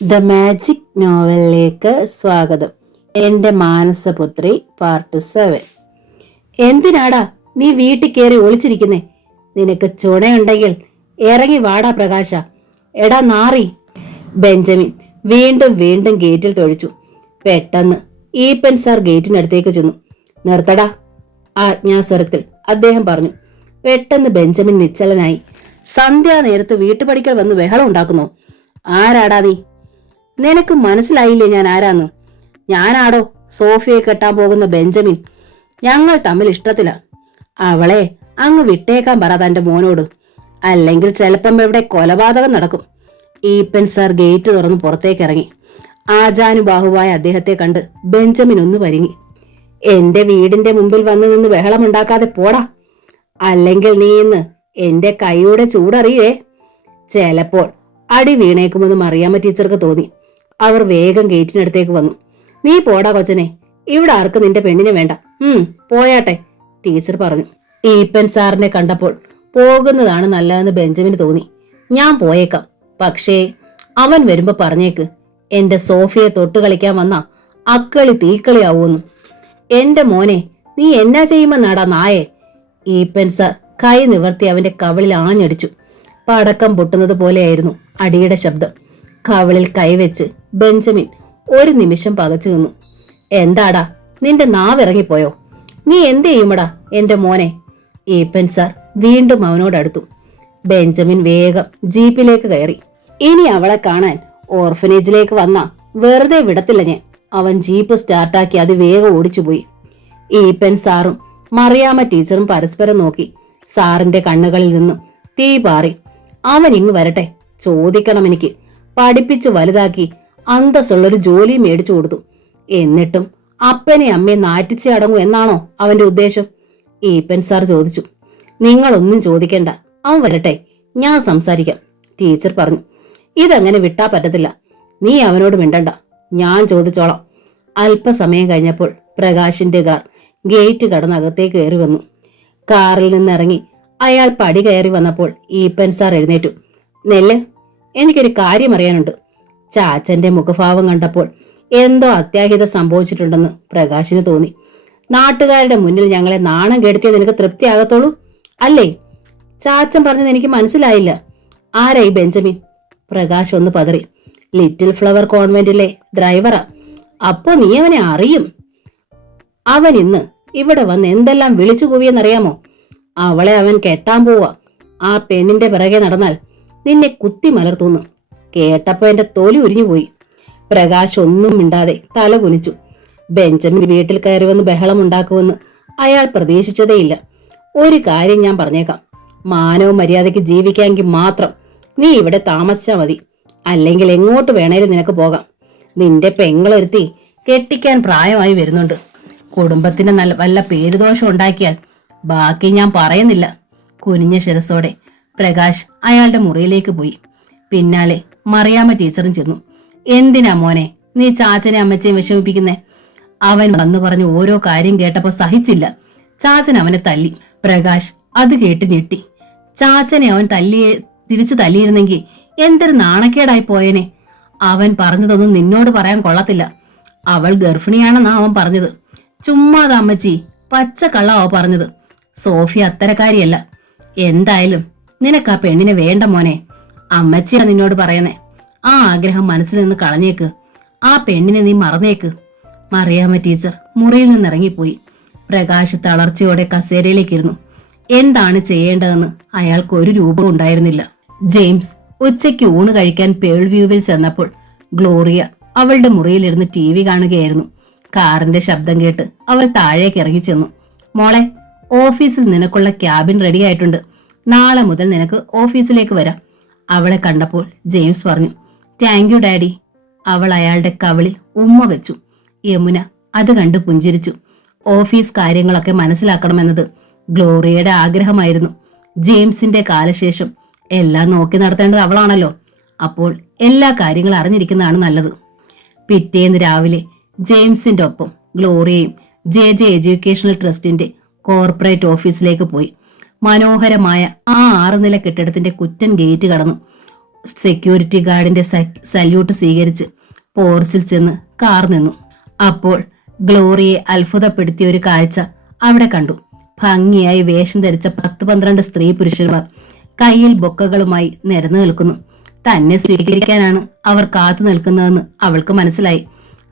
The magic നോവലിലേക്ക് സ്വാഗതം. എന്റെ Manasaputhri part 7. എന്തിനാടാ നീ വീട്ടിൽ കയറി ഒളിച്ചിരിക്കുന്നേ? നിനക്ക് ചുണയുണ്ടെങ്കിൽ ഇറങ്ങി വാടാ പ്രകാശ. എടാ നാറി! ബെഞ്ചമിൻ വീണ്ടും വീണ്ടും ഗേറ്റിൽ തൊഴിച്ചു. പെട്ടെന്ന് ഈപ്പൻ സാർ ഗേറ്റിനടുത്തേക്ക് ചെന്നു. നിർത്തടാ, ആജ്ഞാസ്വരത്തിൽ അദ്ദേഹം പറഞ്ഞു. പെട്ടെന്ന് ബെഞ്ചമിൻ നിശ്ചലനായി. സന്ധ്യാനേരത്ത് വീട്ടുപടിക്കൽ വന്ന് ബഹളം ഉണ്ടാക്കുന്നു. ആരാടാ നീ? നിനക്ക് മനസ്സിലായില്ലേ ഞാൻ ആരാന്ന്? ഞാനാടോ സോഫിയെ കെട്ടാൻ പോകുന്ന ബെഞ്ചമിൻ. ഞങ്ങൾ തമ്മിൽ ഇഷ്ടത്തില. അവളെ അങ്ങ് വിട്ടേക്കാൻ പറ തന്റെ മോനോട്, അല്ലെങ്കിൽ ചിലപ്പം ഇവിടെ കൊലപാതകം നടക്കും. ഈപ്പൻ സാർ ഗേറ്റ് തുറന്ന് പുറത്തേക്ക് ഇറങ്ങി. ആജാനുബാഹുവായ അദ്ദേഹത്തെ കണ്ട് ബെഞ്ചമിൻ ഒന്ന് പരിങ്ങി. എന്റെ വീടിന്റെ മുമ്പിൽ വന്നു നിന്ന് ബഹളമുണ്ടാക്കാതെ പോടാ, അല്ലെങ്കിൽ നീ ഇന്ന് എന്റെ കൈയുടെ ചൂടറിയേ. ചിലപ്പോൾ അടി വീണേക്കുമെന്ന് മറിയാമ്മ ടീച്ചർക്ക് തോന്നി. അവർ വേഗം ഗേറ്റിനടുത്തേക്ക് വന്നു. നീ പോടാ കൊച്ചനെ, ഇവിടെ ആർക്ക് നിന്റെ പെണ്ണിനെ വേണ്ട. പോയാട്ടെ, ടീച്ചർ പറഞ്ഞു. ഈപ്പൻ സാറിനെ കണ്ടപ്പോൾ പോകുന്നതാണ് നല്ലതെന്ന് ബെഞ്ചമിന് തോന്നി. ഞാൻ പോയേക്കാം, പക്ഷേ അവൻ വരുമ്പോ പറഞ്ഞേക്ക് എന്റെ സോഫിയെ തൊട്ട് കളിക്കാൻ വന്ന അക്കളി തീക്കളിയാവൂന്ന്. എന്റെ മോനെ, നീ എന്നാ ചെയ്യുമെന്നാടാ നായെ? ഈപ്പൻ സാർ കൈ നിവർത്തി അവന്റെ കവിളിൽ ആഞ്ഞടിച്ചു. പടക്കം പൊട്ടുന്നത് പോലെയായിരുന്നു അടിയുടെ ശബ്ദം. കവിളിൽ കൈവച്ച് ബെഞ്ചമിൻ ഒരു നിമിഷം പകച്ചു നിന്നു. എന്താടാ, നിന്റെ നാവിറങ്ങിപ്പോയോ? നീ എന്ത് ചെയ്യുമടാ എന്റെ മോനെ? ഈപ്പൻ സാർ വീണ്ടും അവനോടടുത്തു. ബെഞ്ചമിൻ വേഗം ജീപ്പിലേക്ക് കയറി. ഇനി അവളെ കാണാൻ ഓർഫനേജിലേക്ക് വന്ന വെറുതെ വിടത്തില്ല ഞാൻ. അവൻ ജീപ്പ് സ്റ്റാർട്ടാക്കി അത് വേഗം ഓടിച്ചുപോയി. ഈപ്പൻ സാറും മറിയാമ്മ ടീച്ചറും പരസ്പരം നോക്കി. സാറിന്റെ കണ്ണുകളിൽ നിന്നും തീ പാറി. അവൻ ഇങ്ങ് വരട്ടെ, ചോദിക്കണം എനിക്ക്. പഠിപ്പിച്ച് വലുതാക്കി അന്തസ്സുള്ളൊരു ജോലി മേടിച്ചു കൊടുത്തു. എന്നിട്ടും അപ്പനെ അമ്മയെ നാറ്റിച്ച് അടങ്ങൂ എന്നാണോ അവന്റെ ഉദ്ദേശം? ഈപ്പൻ സാർ ചോദിച്ചു. നിങ്ങളൊന്നും ചോദിക്കണ്ട, അവൻ വരട്ടെ, ഞാൻ സംസാരിക്കാം, ടീച്ചർ പറഞ്ഞു. ഇതങ്ങനെ വിട്ടാ പറ്റത്തില്ല. നീ അവനോട് മിണ്ടണ്ട, ഞാൻ ചോദിച്ചോളാം. അല്പസമയം കഴിഞ്ഞപ്പോൾ പ്രകാശിന്റെ കാർ ഗേറ്റ് കടന്ന് അകത്തേക്ക് കയറി വന്നു. കാറിൽ നിന്നിറങ്ങി അയാൾ പടി കയറി വന്നപ്പോൾ ഈപ്പൻ സാർ എഴുന്നേറ്റു. നെല്ല്, എനിക്കൊരു കാര്യം അറിയാനുണ്ട്. ചാച്ചന്റെ മുഖഭാവം കണ്ടപ്പോൾ എന്തോ അത്യാഹിതം സംഭവിച്ചിട്ടുണ്ടെന്ന് പ്രകാശിന് തോന്നി. നാട്ടുകാരുടെ മുന്നിൽ ഞങ്ങളെ നാണം കെടുത്തിയത് നിനക്ക് തൃപ്തിയാകത്തോളൂ അല്ലേ? ചാച്ചൻ പറഞ്ഞത് എനിക്ക് മനസ്സിലായില്ല. ആരായി ബെഞ്ചമിൻ? പ്രകാശ് ഒന്ന് പതറി. ലിറ്റിൽ ഫ്ലവർ കോൺവെന്റിലെ ഡ്രൈവറാ. അപ്പോ നീ അവനെ അറിയും? അവൻ ഇന്ന് ഇവിടെ വന്ന് എന്തെല്ലാം വിളിച്ചു കൂവിയെന്നറിയാമോ? അവളെ അവൻ കെട്ടാൻ പോവാ. ആ പെണ്ണിന്റെ പിറകെ നടന്നാൽ നിന്നെ കുത്തി മലർത്തുന്നു. കേട്ടപ്പോ എന്റെ തൊലി ഉരിഞ്ഞുപോയി. പ്രകാശ് ഒന്നും മിണ്ടാതെ തല കുനിച്ചു. ബെഞ്ചമിൻ വീട്ടിൽ കയറി വന്ന് ബഹളം ഉണ്ടാക്കുമെന്ന് അയാൾ പ്രതീക്ഷിച്ചതേയില്ല. ഒരു കാര്യം ഞാൻ പറഞ്ഞേക്കാം, മാനവും മര്യാദയ്ക്ക് ജീവിക്കാമെങ്കിൽ മാത്രം നീ ഇവിടെ താമസിച്ചാ മതി. അല്ലെങ്കിൽ എങ്ങോട്ട് വേണേലും നിനക്ക് പോകാം. നിന്റെ പെങ്ങളൊരുത്തി കെട്ടിക്കാൻ പ്രായമായി വരുന്നുണ്ട്. കുടുംബത്തിന് വല്ല പേരുദോഷം ഉണ്ടാക്കിയാൽ ബാക്കി ഞാൻ പറയുന്നില്ല. കുനിഞ്ഞ ശിരസോടെ പ്രകാശ് അയാളുടെ മുറിയിലേക്ക് പോയി. പിന്നാലെ മറിയാമ്മ ടീച്ചറും ചെന്നു. എന്തിനാ മോനെ നീ ചാച്ചനെ അമ്മച്ചയും വിഷമിപ്പിക്കുന്നേ? അവൻ വന്നു പറഞ്ഞ് ഓരോ കാര്യം കേട്ടപ്പോ സഹിച്ചില്ല. ചാച്ചൻ അവനെ തല്ലി. പ്രകാശ് അത് കേട്ട് ഞെട്ടി. ചാച്ചനെ അവൻ തിരിച്ചു തല്ലിയിരുന്നെങ്കിൽ എന്തൊരു നാണക്കേടായി പോയേനെ. അവൻ പറഞ്ഞതൊന്നും നിന്നോട് പറയാൻ കൊള്ളത്തില്ല. അവൾ ഗർഭിണിയാണെന്നാ അവൻ പറഞ്ഞത്. ചുമ്മാതാ അമ്മച്ചി, പച്ച കള്ളാവോ പറഞ്ഞത്. സോഫി അത്തരക്കാരിയല്ല. എന്തായാലും നിനക്ക് ആ പെണ്ണിനെ വേണ്ട മോനെ. അമ്മച്ചിയാ നിന്നോട് പറയുന്നേ. ആ ആഗ്രഹം മനസ്സിൽ നിന്ന് കളഞ്ഞേക്ക്. ആ പെണ്ണിനെ നീ മറന്നേക്ക്. മറിയാമ്മ ടീച്ചർ മുറിയിൽ നിന്നിറങ്ങിപ്പോയി. പ്രകാശ് തളർച്ചയോടെ കസേരയിലേക്കിരുന്നു. എന്താണ് ചെയ്യേണ്ടതെന്ന് അയാൾക്ക് ഒരു രൂപം ഉണ്ടായിരുന്നില്ല. ജെയിംസ് ഉച്ചയ്ക്ക് ഊണ് കഴിക്കാൻ പേൾ വ്യൂവിൽ ചെന്നപ്പോൾ ഗ്ലോറിയ അവളുടെ മുറിയിലിരുന്ന് TV കാണുകയായിരുന്നു. കാറിന്റെ ശബ്ദം കേട്ട് അവൾ താഴേക്ക് ഇറങ്ങി ചെന്നു. മോളെ, ഓഫീസിൽ നിനക്കുള്ള ക്യാബിൻ റെഡി ആയിട്ടുണ്ട്. നാളെ മുതൽ നിനക്ക് ഓഫീസിലേക്ക് വരാം. അവളെ കണ്ടപ്പോൾ ജെയിംസ് പറഞ്ഞു. Thank you daddy. അവൾ അയാളുടെ കവിളിൽ ഉമ്മ വെച്ചു. യമുന അത് കണ്ട് പുഞ്ചിരിച്ചു. ഓഫീസ് കാര്യങ്ങളൊക്കെ മനസ്സിലാക്കണമെന്നത് ഗ്ലോറിയയുടെ ആഗ്രഹമായിരുന്നു. ജെയിംസിന്റെ കാലശേഷം എല്ലാം നോക്കി നടത്തേണ്ടത് അവളാണല്ലോ. അപ്പോൾ എല്ലാ കാര്യങ്ങളും അറിഞ്ഞിരിക്കുന്നതാണ് നല്ലത്. പിറ്റേന്ന് രാവിലെ ജെയിംസിന്റെ ഒപ്പം ഗ്ലോറിയയും JJ എഡ്യൂക്കേഷണൽ ട്രസ്റ്റിന്റെ കോർപ്പറേറ്റ് ഓഫീസിലേക്ക് പോയി. മനോഹരമായ ആ 6 നില കെട്ടിടത്തിന്റെ കുറ്റൻ ഗേറ്റ് കടന്നു. സെക്യൂരിറ്റി ഗാർഡിന്റെ സല്യൂട്ട് സ്വീകരിച്ച് പോർച്ചിൽ ചെന്ന് കാർ നിന്നു. അപ്പോൾ ഗ്ലോറിയെ അത്ഭുതപ്പെടുത്തിയ ഒരു കാഴ്ച അവിടെ കണ്ടു. ഭംഗിയായി വേഷം ധരിച്ച 10-12 സ്ത്രീ പുരുഷന്മാർ കയ്യിൽ ബൊക്കകളുമായി നിരന്നു നിൽക്കുന്നു. തന്നെ സ്വീകരിക്കാനാണ് അവർ കാത്തു നിൽക്കുന്നതെന്ന് അവൾക്ക് മനസ്സിലായി.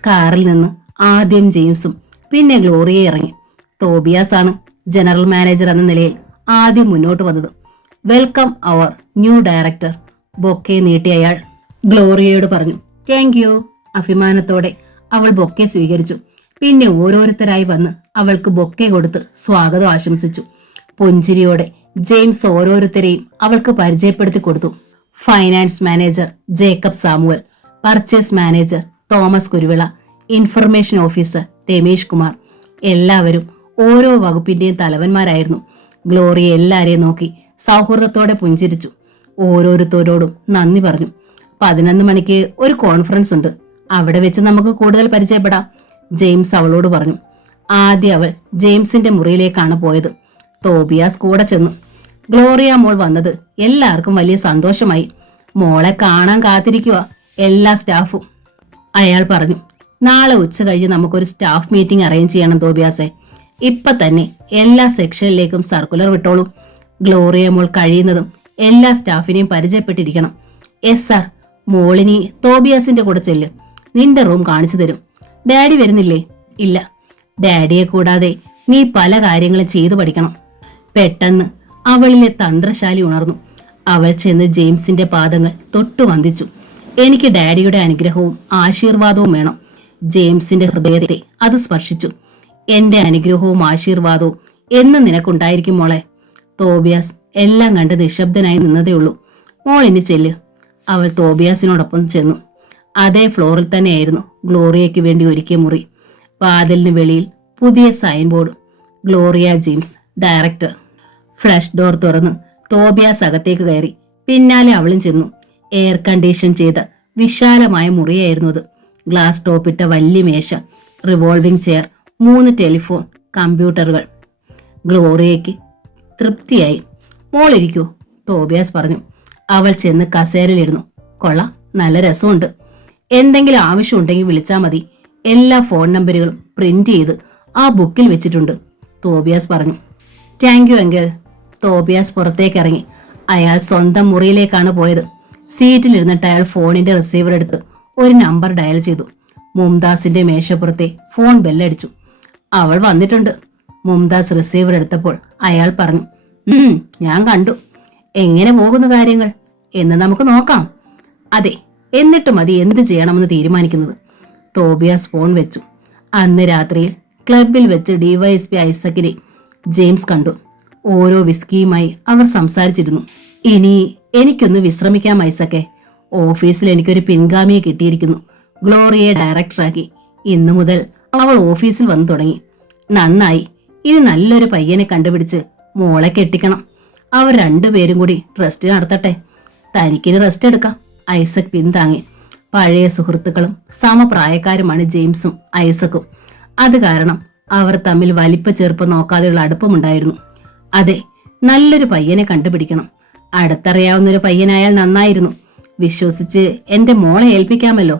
കാറിൽ നിന്ന് ആദ്യം ജെയിംസും പിന്നെ ഗ്ലോറിയെ ഇറങ്ങി. തോബിയാസ് ആണ് ജനറൽ മാനേജർ എന്ന നിലയിൽ ആദ്യം മുന്നോട്ട് വന്നത്. Welcome our new director. Bouquet നീട്ടി അയാൾ ഗ്ലോറിയയോട് പറഞ്ഞു. Thank you. അഭിമാനത്തോടെ അവൾ ബൊക്കെ സ്വീകരിച്ചു. പിന്നെ ഓരോരുത്തരായി വന്ന് അവൾക്ക് ബൊക്കെ കൊടുത്ത് സ്വാഗതം ആശംസിച്ചു. പുഞ്ചിരിയോടെ ജെയിംസ് ഓരോരുത്തരെയും അവൾക്ക് പരിചയപ്പെടുത്തി കൊടുത്തു. Finance manager Jacob Samuel, purchase manager Thomas Kuruvila, information officer Ramesh Kumar. എല്ലാവരും ഓരോ വകുപ്പിന്റെയും തലവന്മാരായിരുന്നു. ഗ്ലോറി എല്ലാരെയും നോക്കി സൗഹൃദത്തോടെ പുഞ്ചിരിച്ചു. ഓരോരുത്തരോടും നന്ദി പറഞ്ഞു. 11 മണിക്ക് ഒരു കോൺഫറൻസ് ഉണ്ട്, അവിടെ വെച്ച് നമുക്ക് കൂടുതൽ പരിചയപ്പെടാം, ജെയിംസ് അവളോട് പറഞ്ഞു. ആദ്യം അവൾ ജെയിംസിന്റെ മുറിയിലേക്കാണ് പോയത്. തോബിയാസ് കൂടെ ചെന്നു. ഗ്ലോറിയ മോൾ വന്നത് എല്ലാവർക്കും വലിയ സന്തോഷമായി. മോളെ കാണാൻ കാത്തിരിക്കുക എല്ലാ സ്റ്റാഫും, അയാൾ പറഞ്ഞു. നാളെ ഉച്ച കഴിഞ്ഞ് നമുക്കൊരു സ്റ്റാഫ് മീറ്റിംഗ് അറേഞ്ച് ചെയ്യണം തോബിയാസെ. ഇപ്പൊ തന്നെ എല്ലാ സെക്ഷനിലേക്കും സർക്കുലർ വിട്ടോളൂ. ഗ്ലോറിയ മോൾ കഴിയുന്നതും എല്ലാ സ്റ്റാഫിനെയും പരിചയപ്പെട്ടിരിക്കണം. S sir. മോളിനി തോബിയാസിന്റെ കൂടെ ചെല്ല്, നിന്റെ റൂം കാണിച്ചു തരും. ഡാഡി വരുന്നില്ലേ? ഇല്ല. ഡാഡിയെ കൂടാതെ നീ പല കാര്യങ്ങളും ചെയ്തു പഠിക്കണം. പെട്ടെന്ന് അവളിലെ തന്ത്രശാലി ഉണർന്നു. അവൾ ചെന്ന് ജെയിംസിന്റെ പാദങ്ങൾ തൊട്ടു വന്ദിച്ചു. എനിക്ക് ഡാഡിയുടെ അനുഗ്രഹവും ആശീർവാദവും വേണം. ജെയിംസിന്റെ ഹൃദയത്തെ അത് സ്പർശിച്ചു. എന്റെ അനുഗ്രഹവും ആശീർവാദവും എന്ന് നിനക്കുണ്ടായിരിക്കും മോളെ. തോബിയാസ് എല്ലാം കണ്ട് നിശബ്ദനായി നിന്നതേയുള്ളൂ. മോൾ ഇനി ചെല്ല്. അവൾ തോബിയാസിനോടൊപ്പം ചെന്നു. അതേ ഫ്ലോറിൽ തന്നെയായിരുന്നു ഗ്ലോറിയയ്ക്ക് വേണ്ടി ഒരുക്കിയ മുറി. വാതിലിന് വെളിയിൽ പുതിയ sign board, Gloria James director. Flush door തുറന്ന് തോബിയാസ് അകത്തേക്ക് കയറി. പിന്നാലെ അവളും ചെന്നു. എയർ കണ്ടീഷൻ ചെയ്ത വിശാലമായ മുറിയായിരുന്നു അത്. ഗ്ലാസ് ടോപ്പിട്ട വലിയ മേശ, റിവോൾവിംഗ് ചെയർ, 3 ടെലിഫോൺ, കമ്പ്യൂട്ടറുകൾ. ഗ്ലോറിയയ്ക്ക് തൃപ്തിയായി. മോളിരിക്കൂ, തോബിയാസ് പറഞ്ഞു. അവൾ ചെന്ന് കസേരയിലിരുന്നു. കൊള്ളാം, നല്ല രസമുണ്ട്. എന്തെങ്കിലും ആവശ്യമുണ്ടെങ്കിൽ വിളിച്ചാൽ മതി. എല്ലാ ഫോൺ നമ്പറുകളും പ്രിന്റ് ചെയ്ത് ആ ബുക്കിൽ വെച്ചിട്ടുണ്ട്, തോബിയാസ് പറഞ്ഞു. Thank you uncle. തോബിയാസ് പുറത്തേക്ക് ഇറങ്ങി. അയാൾ സ്വന്തം മുറിയിലേക്കാണ് പോയത്. സീറ്റിലിരുന്നിട്ട് അയാൾ ഫോണിന്റെ റിസീവർ എടുത്ത് ഒരു നമ്പർ ഡയൽ ചെയ്തു. മുംതാസിന്റെ മേശപ്പുറത്തെ ഫോൺ ബെല്ലടിച്ചു. അവൾ വന്നിട്ടുണ്ട്. മുംതാസ് റിസീവർ എടുത്തപ്പോൾ അയാൾ പറഞ്ഞു. ഞാൻ കണ്ടു. എങ്ങനെ പോകുന്നു കാര്യങ്ങൾ എന്ന് നമുക്ക് നോക്കാം. അതെ, എന്നിട്ട് മതി എന്ത് ചെയ്യണമെന്ന് തീരുമാനിക്കുന്നത്. തോബിയാസ് ഫോൺ വെച്ചു. അന്ന് രാത്രിയിൽ ക്ലബിൽ വെച്ച് ഡിവൈഎസ്പി ഐസക്കിനെ ജെയിംസ് കണ്ടു. ഓരോ വിസ്കിയുമായി അവർ സംസാരിച്ചിരുന്നു. ഇനി എനിക്കൊന്ന് വിശ്രമിക്കാം ഐസക്കെ. ഓഫീസിൽ എനിക്കൊരു പിൻഗാമിയെ കിട്ടിയിരിക്കുന്നു. ഗ്ലോറിയെ ഡയറക്ടറാക്കി. ഇന്നു മുതൽ അവൾ ഓഫീസിൽ വന്നു തുടങ്ങി. നന്നായി. ഇനി നല്ലൊരു പയ്യനെ കണ്ടുപിടിച്ച് മോളെ കെട്ടിക്കണം. അവർ രണ്ടുപേരും കൂടി റെസ്റ്റ് നടത്തട്ടെ. തനിക്കിന് റെസ്റ്റ് എടുക്കാം, ഐസക് പിന്താങ്ങി. പഴയ സുഹൃത്തുക്കളും സമപ്രായക്കാരുമാണ് ജെയിംസും ഐസക്കും. അത് കാരണം അവർ തമ്മിൽ വലിപ്പ ചെറുപ്പം നോക്കാതെയുള്ള അടുപ്പമുണ്ടായിരുന്നു. അതെ, നല്ലൊരു പയ്യനെ കണ്ടുപിടിക്കണം. അടുത്തറിയാവുന്നൊരു പയ്യനായാൽ നന്നായിരുന്നു. വിശ്വസിച്ച് എന്റെ മോളെ ഏൽപ്പിക്കാമല്ലോ.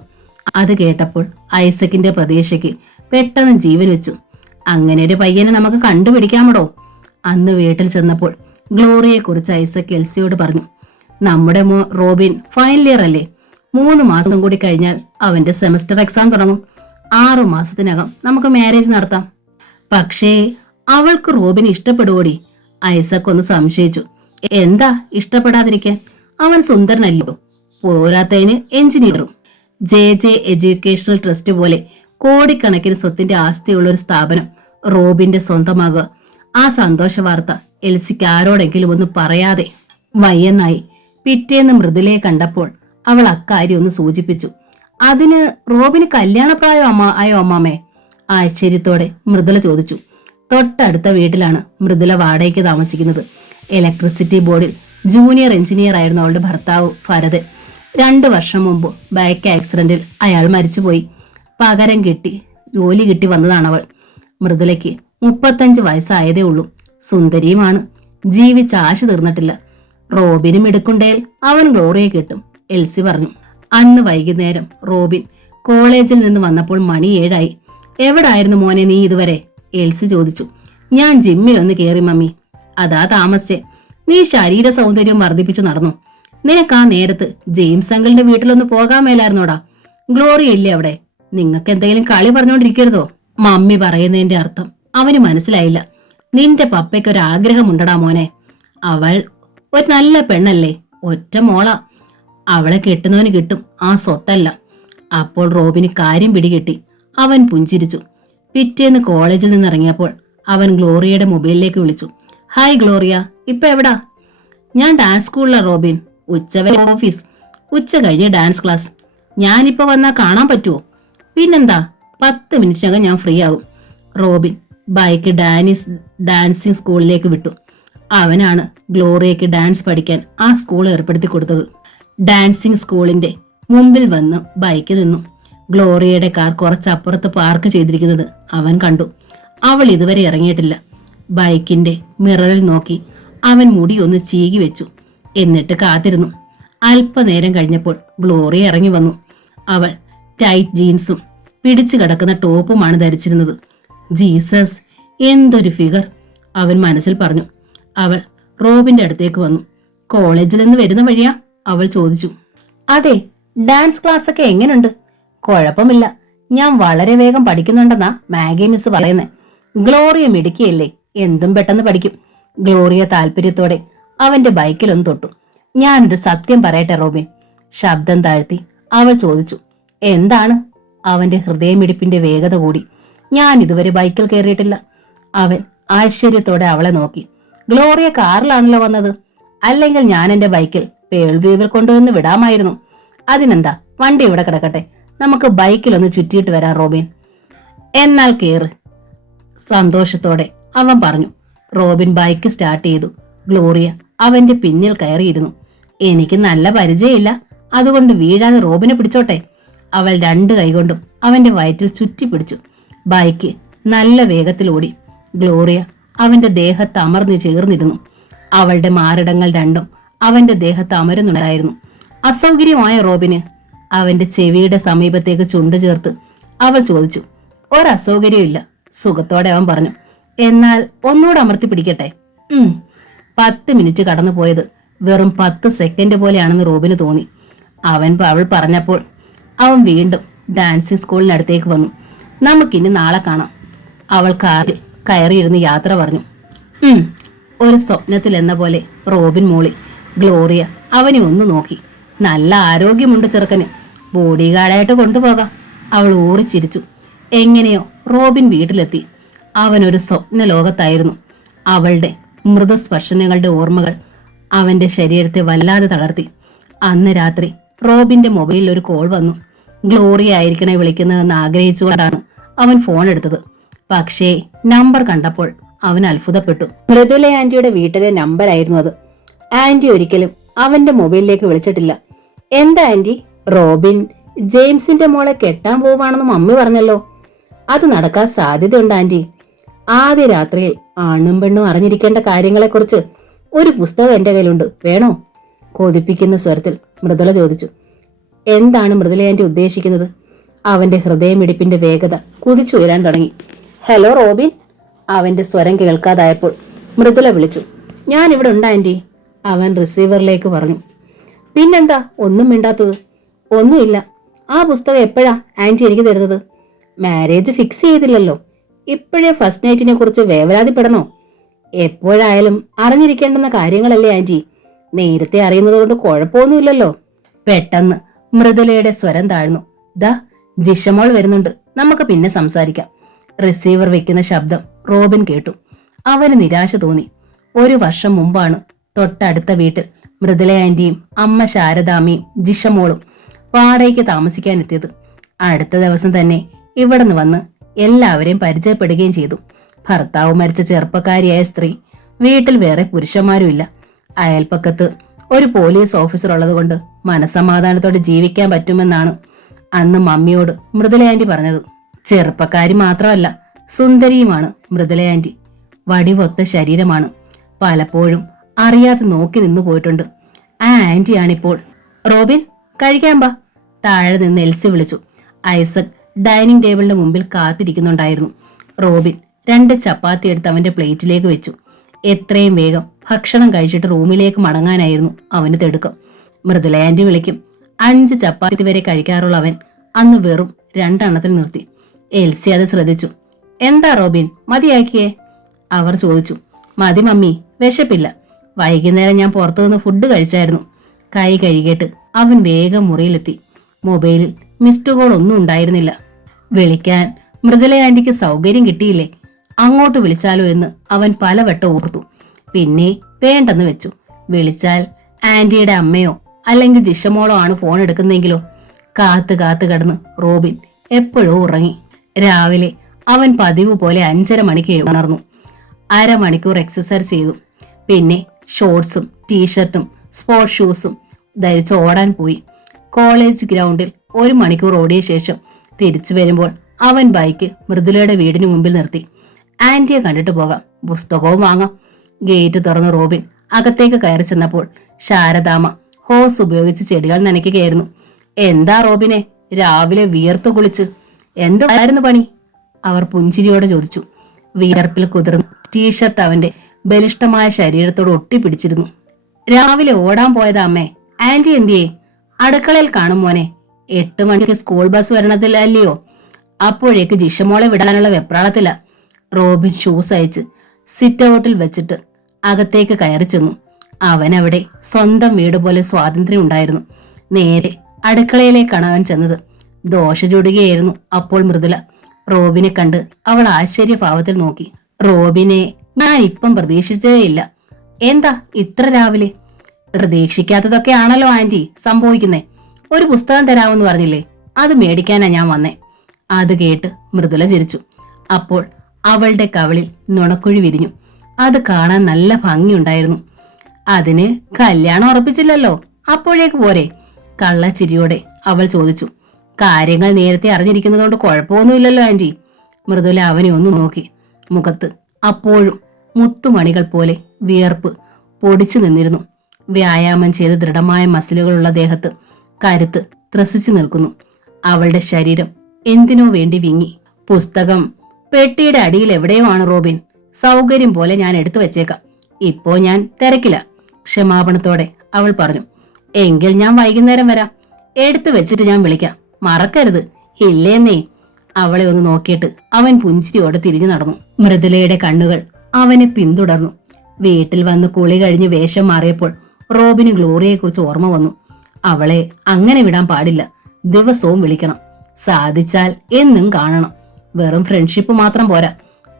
അത് കേട്ടപ്പോൾ ഐസക്കിന്റെ പ്രതീക്ഷയ്ക്ക് പെട്ടെന്ന് ജീവൻ വെച്ചു. അങ്ങനെ ഒരു പയ്യനെ നമുക്ക് കണ്ടുപിടിക്കാമടോ. അന്ന് വീട്ടിൽ ചെന്നപ്പോൾ ഗ്ലോറിയെ കുറിച്ച് ഐസക് എൽസിയോട് പറഞ്ഞു. നമ്മുടെ റോബിൻ ഫൈനൽ ഇയർ അല്ലേ? 3 മാസം കൂടി കഴിഞ്ഞാൽ അവന്റെ സെമസ്റ്റർ എക്സാം തുടങ്ങും. 6 മാസത്തിനകം നമുക്ക് മാരേജ് നടത്താം. പക്ഷേ അവൾക്ക് റോബിന് ഇഷ്ടപ്പെടുവോടി? ഐസക് ഒന്ന് സംശയിച്ചു. എന്താ ഇഷ്ടപ്പെടാതിരിക്കാൻ? അവൻ സുന്ദരനല്ലോ. പോരാത്തതിന് എഞ്ചിനീയറും. JJ എഡ്യൂക്കേഷണൽ ട്രസ്റ്റ് പോലെ കോടിക്കണക്കിന് സ്വത്തിന്റെ ആസ്തിയുള്ള ഒരു സ്ഥാപനം റോബിന്റെ സ്വന്തമാകുക. ആ സന്തോഷ വാർത്ത എൽസിക്ക് ആരോടെങ്കിലും ഒന്ന് പറയാതെ വയ്യെന്നായി. പിറ്റേന്ന് മൃദുലയെ കണ്ടപ്പോൾ അവൾ അക്കാര്യം ഒന്ന് സൂചിപ്പിച്ചു. അതിന് റോബിന് കല്യാണപ്രായം ആയോ അമ്മാമേ? ആശ്ചര്യത്തോടെ മൃദുല ചോദിച്ചു. തൊട്ടടുത്ത വീട്ടിലാണ് മൃദുല വാടകയ്ക്ക് താമസിക്കുന്നത്. ഇലക്ട്രിസിറ്റി ബോർഡിൽ ജൂനിയർ എഞ്ചിനീയർ ആയിരുന്നു അവളുടെ ഭർത്താവ് ഭരതൻ. 2 വർഷം മുമ്പ് ബൈക്ക് ആക്സിഡന്റിൽ അയാൾ മരിച്ചുപോയി. പകരം ജോലി കിട്ടി വന്നതാണവൾ. മൃദുലയ്ക്ക് 35 വയസ്സായതേ ഉള്ളൂ. സുന്ദരിയുമാണ്. ജീവിച്ച ആശ തീർന്നിട്ടില്ല. റോബിനും എടുക്കുണ്ടേൽ അവൻ ഗ്ലോറിയെ കിട്ടും. എൽസി പറഞ്ഞു. അന്ന് വൈകുന്നേരം റോബിൻ കോളേജിൽ നിന്ന് വന്നപ്പോൾ മണി 7 എവിടായിരുന്നു മോനെ നീ ഇതുവരെ? എൽസി ചോദിച്ചു. ഞാൻ ജിമ്മിലൊന്ന് കേറി മമ്മി. അതാ താമസിച്ചേ. നീ ശരീര സൗന്ദര്യം വർദ്ധിപ്പിച്ചു നടന്നു. നിനക്ക് ആ നേരത്ത് ജെയിംസ് അങ്കിളിന്റെ വീട്ടിലൊന്ന് പോകാൻ മേലായിരുന്നോടാ? ഗ്ലോറിയ ഇല്ലേ അവിടെ? നിങ്ങൾക്ക് എന്തെങ്കിലും കളി പറഞ്ഞോണ്ടിരിക്കരുതോ? മമ്മി പറയുന്നതിന്റെ അർത്ഥം അവന് മനസ്സിലായില്ല. നിന്റെ പപ്പയ്ക്ക് ഒരു ആഗ്രഹമുണ്ടടാ മോനെ. അവൾ ഒരു നല്ല പെണ്ണല്ലേ, ഒറ്റ മോളാ. അവളെ കെട്ടുന്നവന് കിട്ടും ആ സ്വത്തല്ല. അപ്പോൾ റോബിന് കാര്യം പിടികിട്ടി. അവൻ പുഞ്ചിരിച്ചു. പിറ്റേന്ന് കോളേജിൽ നിന്ന് ഇറങ്ങിയപ്പോൾ അവൻ ഗ്ലോറിയയുടെ മൊബൈലിലേക്ക് വിളിച്ചു. ഹായ് ഗ്ലോറിയ, ഇപ്പൊ എവിടാ? ഞാൻ ഡാൻസ് സ്കൂളിലാ റോബിൻ. ഉച്ചവരെ ഓഫീസ്, ഉച്ച കഴിഞ്ഞ് ഡാൻസ് ക്ലാസ്. ഞാനിപ്പോ വന്നാ കാണാൻ പറ്റുമോ? പിന്നെന്താ, 10 മിനിറ്റിനകം ഞാൻ ഫ്രീ ആകും. റോബിൻ ബൈക്ക് ഡാൻസിങ് സ്കൂളിലേക്ക് വിട്ടു. അവനാണ് ഗ്ലോറിയയ്ക്ക് ഡാൻസ് പഠിക്കാൻ ആ സ്കൂൾ ഏർപ്പെടുത്തി കൊടുത്തത്. ഡാൻസിങ് സ്കൂളിന്റെ മുമ്പിൽ വന്ന് ബൈക്ക് നിന്നു. ഗ്ലോറിയയുടെ കാർ കുറച്ചപ്പുറത്ത് പാർക്ക് ചെയ്തിരിക്കുന്നത് അവൻ കണ്ടു. അവൾ ഇതുവരെ ഇറങ്ങിയിട്ടില്ല. ബൈക്കിന്റെ മിററിൽ നോക്കി അവൻ മുടി ഒന്ന് ചീകി വെച്ചു. എന്നിട്ട് കാത്തിരുന്നു. അല്പനേരം കഴിഞ്ഞപ്പോൾ ഗ്ലോറിയ ഇറങ്ങി വന്നു. അവൾ ടൈറ്റ് ജീൻസും പിടിച്ചു കിടക്കുന്ന ടോപ്പുമാണ് ധരിച്ചിരുന്നത്. ജീസസ്, എന്തൊരു ഫിഗർ, അവൻ മനസ്സിൽ പറഞ്ഞു. അവൾ റോബിന്റെ അടുത്തേക്ക് വന്നു. കോളേജിൽ നിന്ന് വരുന്ന വഴിയാ? അവൾ ചോദിച്ചു. അതെ, ഡാൻസ് ക്ലാസ് ഒക്കെ എങ്ങനെയുണ്ട്? കുഴപ്പമില്ല, ഞാൻ വളരെ വേഗം പഠിക്കുന്നുണ്ടെന്നാ മാഗി മിസ് പറയുന്നേ. ഗ്ലോറിയ മിടുക്കിയല്ലേ, എന്തും പെട്ടെന്ന് പഠിക്കും. ഗ്ലോറിയ താല്പര്യത്തോടെ അവന്റെ ബൈക്കിലൊന്ന് തൊട്ടു. ഞാനൊരു സത്യം പറയട്ടെ റോബിൻ, ശബ്ദം താഴ്ത്തി അവൾ ചോദിച്ചു. എന്താണ്? അവന്റെ ഹൃദയമിടിപ്പിന്റെ വേഗത കൂടി. ഞാൻ ഇതുവരെ ബൈക്കിൽ കയറിയിട്ടില്ല. അവൻ ആശ്ചര്യത്തോടെ അവളെ നോക്കി. ഗ്ലോറിയ കാറിലാണല്ലോ വന്നത്. അല്ലെങ്കിൽ ഞാൻ എന്റെ ബൈക്കിൽ പേൾവീവിൽ കൊണ്ടുവന്ന് വിടാമായിരുന്നു. അതിനെന്താ, വണ്ടി ഇവിടെ കിടക്കട്ടെ, നമുക്ക് ബൈക്കിലൊന്ന് ചുറ്റിയിട്ട് വരാം റോബിൻ. എന്നാൽ കേറ്, സന്തോഷത്തോടെ അവൻ പറഞ്ഞു. റോബിൻ ബൈക്ക് സ്റ്റാർട്ട് ചെയ്തു. ഗ്ലോറിയ അവന്റെ പിന്നിൽ കയറിയിരുന്നു. എനിക്ക് നല്ല പരിചയമില്ല, അതുകൊണ്ട് വീഴാതെ റോബിനെ പിടിച്ചോട്ടെ. അവൾ 2 കൈകൊണ്ടും അവന്റെ വയറ്റിൽ ചുറ്റി പിടിച്ചു. ബൈക്ക് നല്ല വേഗത്തിലോടി. ഗ്ലോറിയ അവന്റെ ദേഹത്ത് അമർന്നു ചേർന്നിരുന്നു. അവളുടെ മാറിടങ്ങൾ രണ്ടും അവന്റെ ദേഹത്ത് അമരുന്നുണ്ടായിരുന്നു. അസൗകര്യമായ റോബിന് അവന്റെ ചെവിയുടെ സമീപത്തേക്ക് ചുണ്ടു ചേർത്ത് അവൾ ചോദിച്ചു. ഒരസൗകര്യമില്ല, സുഖത്തോടെ അവൻ പറഞ്ഞു. എന്നാൽ ഒന്നുകൂടെ അമർത്തി പിടിക്കട്ടെ? 10 മിനിറ്റ് കടന്നു പോയത് വെറും 10 സെക്കൻഡ് പോലെയാണെന്ന് റോബിന് തോന്നി. അവൾ പറഞ്ഞപ്പോൾ അവൻ വീണ്ടും ഡാൻസിങ് സ്കൂളിനടുത്തേക്ക് വന്നു. നമുക്കിനി നാളെ കാണാം. അവൾ കാറിൽ കയറിയിരുന്ന് യാത്ര പറഞ്ഞു. ഒരു സ്വപ്നത്തിൽ എന്ന പോലെ റോബിൻ മൂളി. ഗ്ലോറിയ അവനെ ഒന്ന് നോക്കി. നല്ല ആരോഗ്യമുണ്ട് ചെറുക്കന്, ബോഡി ഗാർഡായിട്ട് കൊണ്ടുപോകാം. അവൾ ഊറിച്ചിരിച്ചു. എങ്ങനെയോ റോബിൻ വീട്ടിലെത്തി. അവനൊരു സ്വപ്ന ലോകത്തായിരുന്നു. അവളുടെ മൃദുസ്പർശനങ്ങളുടെ ഓർമ്മകൾ അവന്റെ ശരീരത്തെ വല്ലാതെ തളർത്തി. അന്ന് രാത്രി റോബിന്റെ മൊബൈലിൽ ഒരു കോൾ വന്നു. ഗ്ലോറിയ ആയിരിക്കണേ വിളിക്കുന്നതെന്ന് ആഗ്രഹിച്ചുകൊണ്ടാണ് അവൻ ഫോൺ എടുത്തത്. പക്ഷേ നമ്പർ കണ്ടപ്പോൾ അവൻ അത്ഭുതപ്പെട്ടു. മൃദുല ആന്റിയുടെ വീട്ടിലെ നമ്പറായിരുന്നു അത്. ആന്റി ഒരിക്കലും അവന്റെ മൊബൈലിലേക്ക് വിളിച്ചിട്ടില്ല. എന്താ ആന്റി? റോബിൻ ജെയിംസിന്റെ മോളെ കെട്ടാൻ പോവാണെന്ന് മമ്മി പറഞ്ഞല്ലോ. അത് നടക്കാൻ സാധ്യതയുണ്ട് ആന്റി. ആദ്യ രാത്രിയിൽ ആണും പെണ്ണും അറിഞ്ഞിരിക്കേണ്ട കാര്യങ്ങളെക്കുറിച്ച് ഒരു പുസ്തകം എന്റെ കയ്യിലുണ്ട്, വേണോ? കൊതിപ്പിക്കുന്ന സ്വരത്തിൽ മൃദുല ചോദിച്ചു. എന്താണ് മൃദുല ആന്റി ഉദ്ദേശിക്കുന്നത്? അവന്റെ ഹൃദയമിടിപ്പിന്റെ വേഗത കുതിച്ചുയരാൻ തുടങ്ങി. Hello Robin. അവന്റെ സ്വരം കേൾക്കാതായപ്പോൾ മൃദുല വിളിച്ചു. ഞാൻ ഇവിടെ ഉണ്ട് ആന്റി, അവൻ റിസീവറിലേക്ക് പറഞ്ഞു. പിന്നെന്താ ഒന്നും മിണ്ടാത്തത്? ഒന്നുമില്ല. ആ പുസ്തകം എപ്പോഴാ ആന്റി എനിക്ക് തരുന്നത്? മാരേജ് ഫിക്സ് ചെയ്തില്ലല്ലോ, ഇപ്പോഴേ ഫസ്റ്റ് നൈറ്റിനെ കുറിച്ച് വേവലാതിപ്പെടണോ? എപ്പോഴായാലും അറിഞ്ഞിരിക്കേണ്ടുന്ന കാര്യങ്ങളല്ലേ ആന്റി. നേരത്തെ അറിയുന്നത് കൊണ്ട് കുഴപ്പമൊന്നുമില്ലല്ലോ. പെട്ടെന്ന് മൃദുലയുടെ സ്വരം താഴ്ന്നു. ദാ ജിഷമോൾ വരുന്നുണ്ട്, നമുക്ക് പിന്നെ സംസാരിക്കാം. റിസീവർ വെക്കുന്ന ശബ്ദം റോബിൻ കേട്ടു. അവന് നിരാശ തോന്നി. 1 വർഷം മുമ്പാണ് തൊട്ടടുത്ത വീട്ടിൽ മൃദുല ആന്റിയും അമ്മ ശാരദാമ്മയും ജിഷമോളും വാടകയ്ക്ക് താമസിക്കാനെത്തിയത്. അടുത്ത ദിവസം തന്നെ ഇവിടുന്ന് വന്ന് എല്ലാവരെയും പരിചയപ്പെടുകയും ചെയ്തു. ഭർത്താവ് മരിച്ച ചെറുപ്പക്കാരിയായ സ്ത്രീ. വീട്ടിൽ വേറെ പുരുഷന്മാരുമില്ല. അയൽപ്പക്കത്ത് ഒരു പോലീസ് ഓഫീസർ ഉള്ളതുകൊണ്ട് മനസമാധാനത്തോടെ ജീവിക്കാൻ പറ്റുമെന്നാണ് അന്ന് മമ്മിയോട് മൃദുല ആന്റി പറഞ്ഞത്. ചെറുപ്പക്കാരി മാത്രമല്ല, സുന്ദരിയുമാണ് മൃദുല ആന്റി. വടിവൊത്ത ശരീരമാണ്. പലപ്പോഴും അറിയാതെ നോക്കി നിന്നു പോയിട്ടുണ്ട്. ആ ആന്റിയാണിപ്പോൾ. റോബിൻ, കഴിക്കാൻ ബാ. താഴെ നിന്ന് എൽസി വിളിച്ചു. ഐസക് ഡൈനിങ് ടേബിളിന്റെ മുമ്പിൽ കാത്തിരിക്കുന്നുണ്ടായിരുന്നു. റോബിൻ 2 ചപ്പാത്തി എടുത്ത് അവന്റെ പ്ലേറ്റിലേക്ക് വെച്ചു. എത്രയും വേഗം ഭക്ഷണം കഴിച്ചിട്ട് റൂമിലേക്ക് മടങ്ങാനായിരുന്നു അവന് തിടുക്കം. മൃദുല ആന്റി വിളിക്കും. 5 ചപ്പാത്തി വരെ കഴിക്കാറുള്ള അവൻ അന്ന് വെറും 2 എണ്ണത്തിൽ നിർത്തി. എൽസി അത് ശ്രദ്ധിച്ചു. എന്താ റോബിൻ, മതിയാക്കിയേ? അവർ ചോദിച്ചു. മതി മമ്മി, വിശപ്പില്ല. വൈകുന്നേരം ഞാൻ പുറത്തുനിന്ന് ഫുഡ് കഴിച്ചായിരുന്നു. കൈ കഴുകിയിട്ട് അവൻ വേഗം മുറിയിലെത്തി. മൊബൈലിൽ മിസ്ഡ് കോൾ ഒന്നും ഉണ്ടായിരുന്നില്ല. വിളിക്കാൻ മൃദുല ആന്റിക്ക് സൗകര്യം കിട്ടിയില്ലേ? അങ്ങോട്ട് വിളിച്ചാലോ എന്ന് അവൻ പലവട്ടം ഓർത്തു. പിന്നെ വേണ്ടെന്ന് വെച്ചു. വിളിച്ചാൽ ആന്റിയുടെ അമ്മയോ അല്ലെങ്കിൽ ജിഷമോളോ ആണ് ഫോൺ എടുക്കുന്നെങ്കിലോ? കാത്ത് കാത്ത് കിടന്ന് റോബിൻ എപ്പോഴോ ഉറങ്ങി. രാവിലെ അവൻ പതിവ് പോലെ 5:30 മണിക്ക് ഉണർന്നു. അരമണിക്കൂർ എക്സസൈസ് ചെയ്തു. പിന്നെ ഷോർട്സും ടീഷർട്ടും സ്പോർട്സ് ഷൂസും ധരിച്ച് ഓടാൻ പോയി. കോളേജ് ഗ്രൗണ്ടിൽ 1 മണിക്കൂർ ഓടിയ ശേഷം തിരിച്ചു വരുമ്പോൾ അവൻ ബൈക്ക് മൃദുലയുടെ വീടിന് മുമ്പിൽ നിർത്തി. ആന്റിയെ കണ്ടിട്ട് പോകാം, പുസ്തകവും വാങ്ങാം. ഗേറ്റ് തുറന്ന് റോബിൻ അകത്തേക്ക് കയറി ചെന്നപ്പോൾ ശാരദാമ്മ ഹോസ് ഉപയോഗിച്ച് ചെടികൾ നനയ്ക്കുകയായിരുന്നു. എന്താ റോബിനെ, രാവിലെ വിയർത്തു കുളിച്ച് എന്തായിരുന്നു പണി? അവർ പുഞ്ചിരിയോടെ ചോദിച്ചു. വിയർപ്പിൽ കുതിർന്ന് ടീഷർട്ട് അവന്റെ ബലിഷ്ഠമായ ശരീരത്തോട് ഒട്ടിപ്പിടിച്ചിരുന്നു. രാവിലെ ഓടാൻ പോയതാ അമ്മേ. ആന്റി എന്തിയേ? അടുക്കളയിൽ കാണും മോനെ. 8 മണിക്ക് സ്കൂൾ ബസ് വരണത്തില്ലല്ലയോ? അപ്പോഴേക്ക് ജിഷമോളെ വിടാനുള്ള വെപ്രാളത്തില. റോബിൻ ഷൂസ് അയച്ച് സിറ്റ് ഔട്ടിൽ വെച്ചിട്ട് അകത്തേക്ക് കയറി ചെന്നു. അവനവിടെ സ്വന്തം വീട് പോലെ സ്വാതന്ത്ര്യം ഉണ്ടായിരുന്നു. നേരെ അടുക്കളയിലേക്കാണ് അവൻ ചെന്നത്. ദോശ ചുടുകയായിരുന്നു അപ്പോൾ മൃദുല. റോബിനെ കണ്ട് അവൾ ആശ്ചര്യഭാവത്തിൽ നോക്കി. റോബിനെ ഞാൻ ഇപ്പം പ്രതീക്ഷിച്ചതേയില്ല. എന്താ ഇത്ര രാവിലെ? പ്രതീക്ഷിക്കാത്തതൊക്കെ ആണല്ലോ ആന്റി സംഭവിക്കുന്നേ. ഒരു പുസ്തകം തരാമെന്ന് പറഞ്ഞില്ലേ, അത് മേടിക്കാനാ ഞാൻ വന്നേ. അത് കേട്ട് മൃദുല ചിരിച്ചു. അപ്പോൾ അവളുടെ കവിളിൽ നുണക്കുഴി വിരിഞ്ഞു. അത് കാണാൻ നല്ല ഭംഗിയുണ്ടായിരുന്നു. അതിന് കല്യാണം ഉറപ്പിച്ചില്ലല്ലോ, അപ്പോഴേക്ക് പോരെ? കള്ളച്ചിരിയോടെ അവൾ ചോദിച്ചു. കാര്യങ്ങൾ നേരത്തെ അറിഞ്ഞിരിക്കുന്നതുകൊണ്ട് കുഴപ്പമൊന്നുമില്ലല്ലോ ആന്റി. മൃദുല അവനെ ഒന്ന് നോക്കി. മുഖത്ത് അപ്പോഴും മുത്തുമണികൾ പോലെ വിയർപ്പ് പൊടിച്ചു നിന്നിരുന്നു. വ്യായാമം ചെയ്ത് ദൃഢമായ മസിലുകളുള്ള ദേഹത്ത് കരുത്ത് ത്രസിച്ചു നിൽക്കുന്നു. അവളുടെ ശരീരം എന്തിനോ വേണ്ടി വിങ്ങി. പുസ്തകം പെട്ടിയുടെ അടിയിൽ എവിടെയോ ആണ് റോബിൻ. സൗകര്യം പോലെ ഞാൻ എടുത്തു വെച്ചേക്കാം. ഇപ്പോ ഞാൻ തിരക്കില്ല. ക്ഷമാപണത്തോടെ അവൾ പറഞ്ഞു. എങ്കിൽ ഞാൻ വൈകുന്നേരം വരാം. എടുത്തു വെച്ചിട്ട് ഞാൻ വിളിക്കാം, മറക്കരുത്. ഇല്ലേന്നേ. അവളെ ഒന്ന് നോക്കിയിട്ട് അവൻ പുഞ്ചിരിയോടെ തിരിഞ്ഞു നടന്നു. മൃദുലയുടെ കണ്ണുകൾ അവനെ പിന്തുടർന്നു. വീട്ടിൽ വന്ന് കുളി കഴിഞ്ഞ് വേഷം മാറിയപ്പോൾ റോബിന് ഗ്ലോറിയെക്കുറിച്ച് ഓർമ്മ വന്നു. അവളെ അങ്ങനെ വിടാൻ പാടില്ല. ദിവസവും വിളിക്കണം. സാധിച്ചാൽ എന്നും കാണണം. വെറും ഫ്രണ്ട്ഷിപ്പ് മാത്രം പോരാ,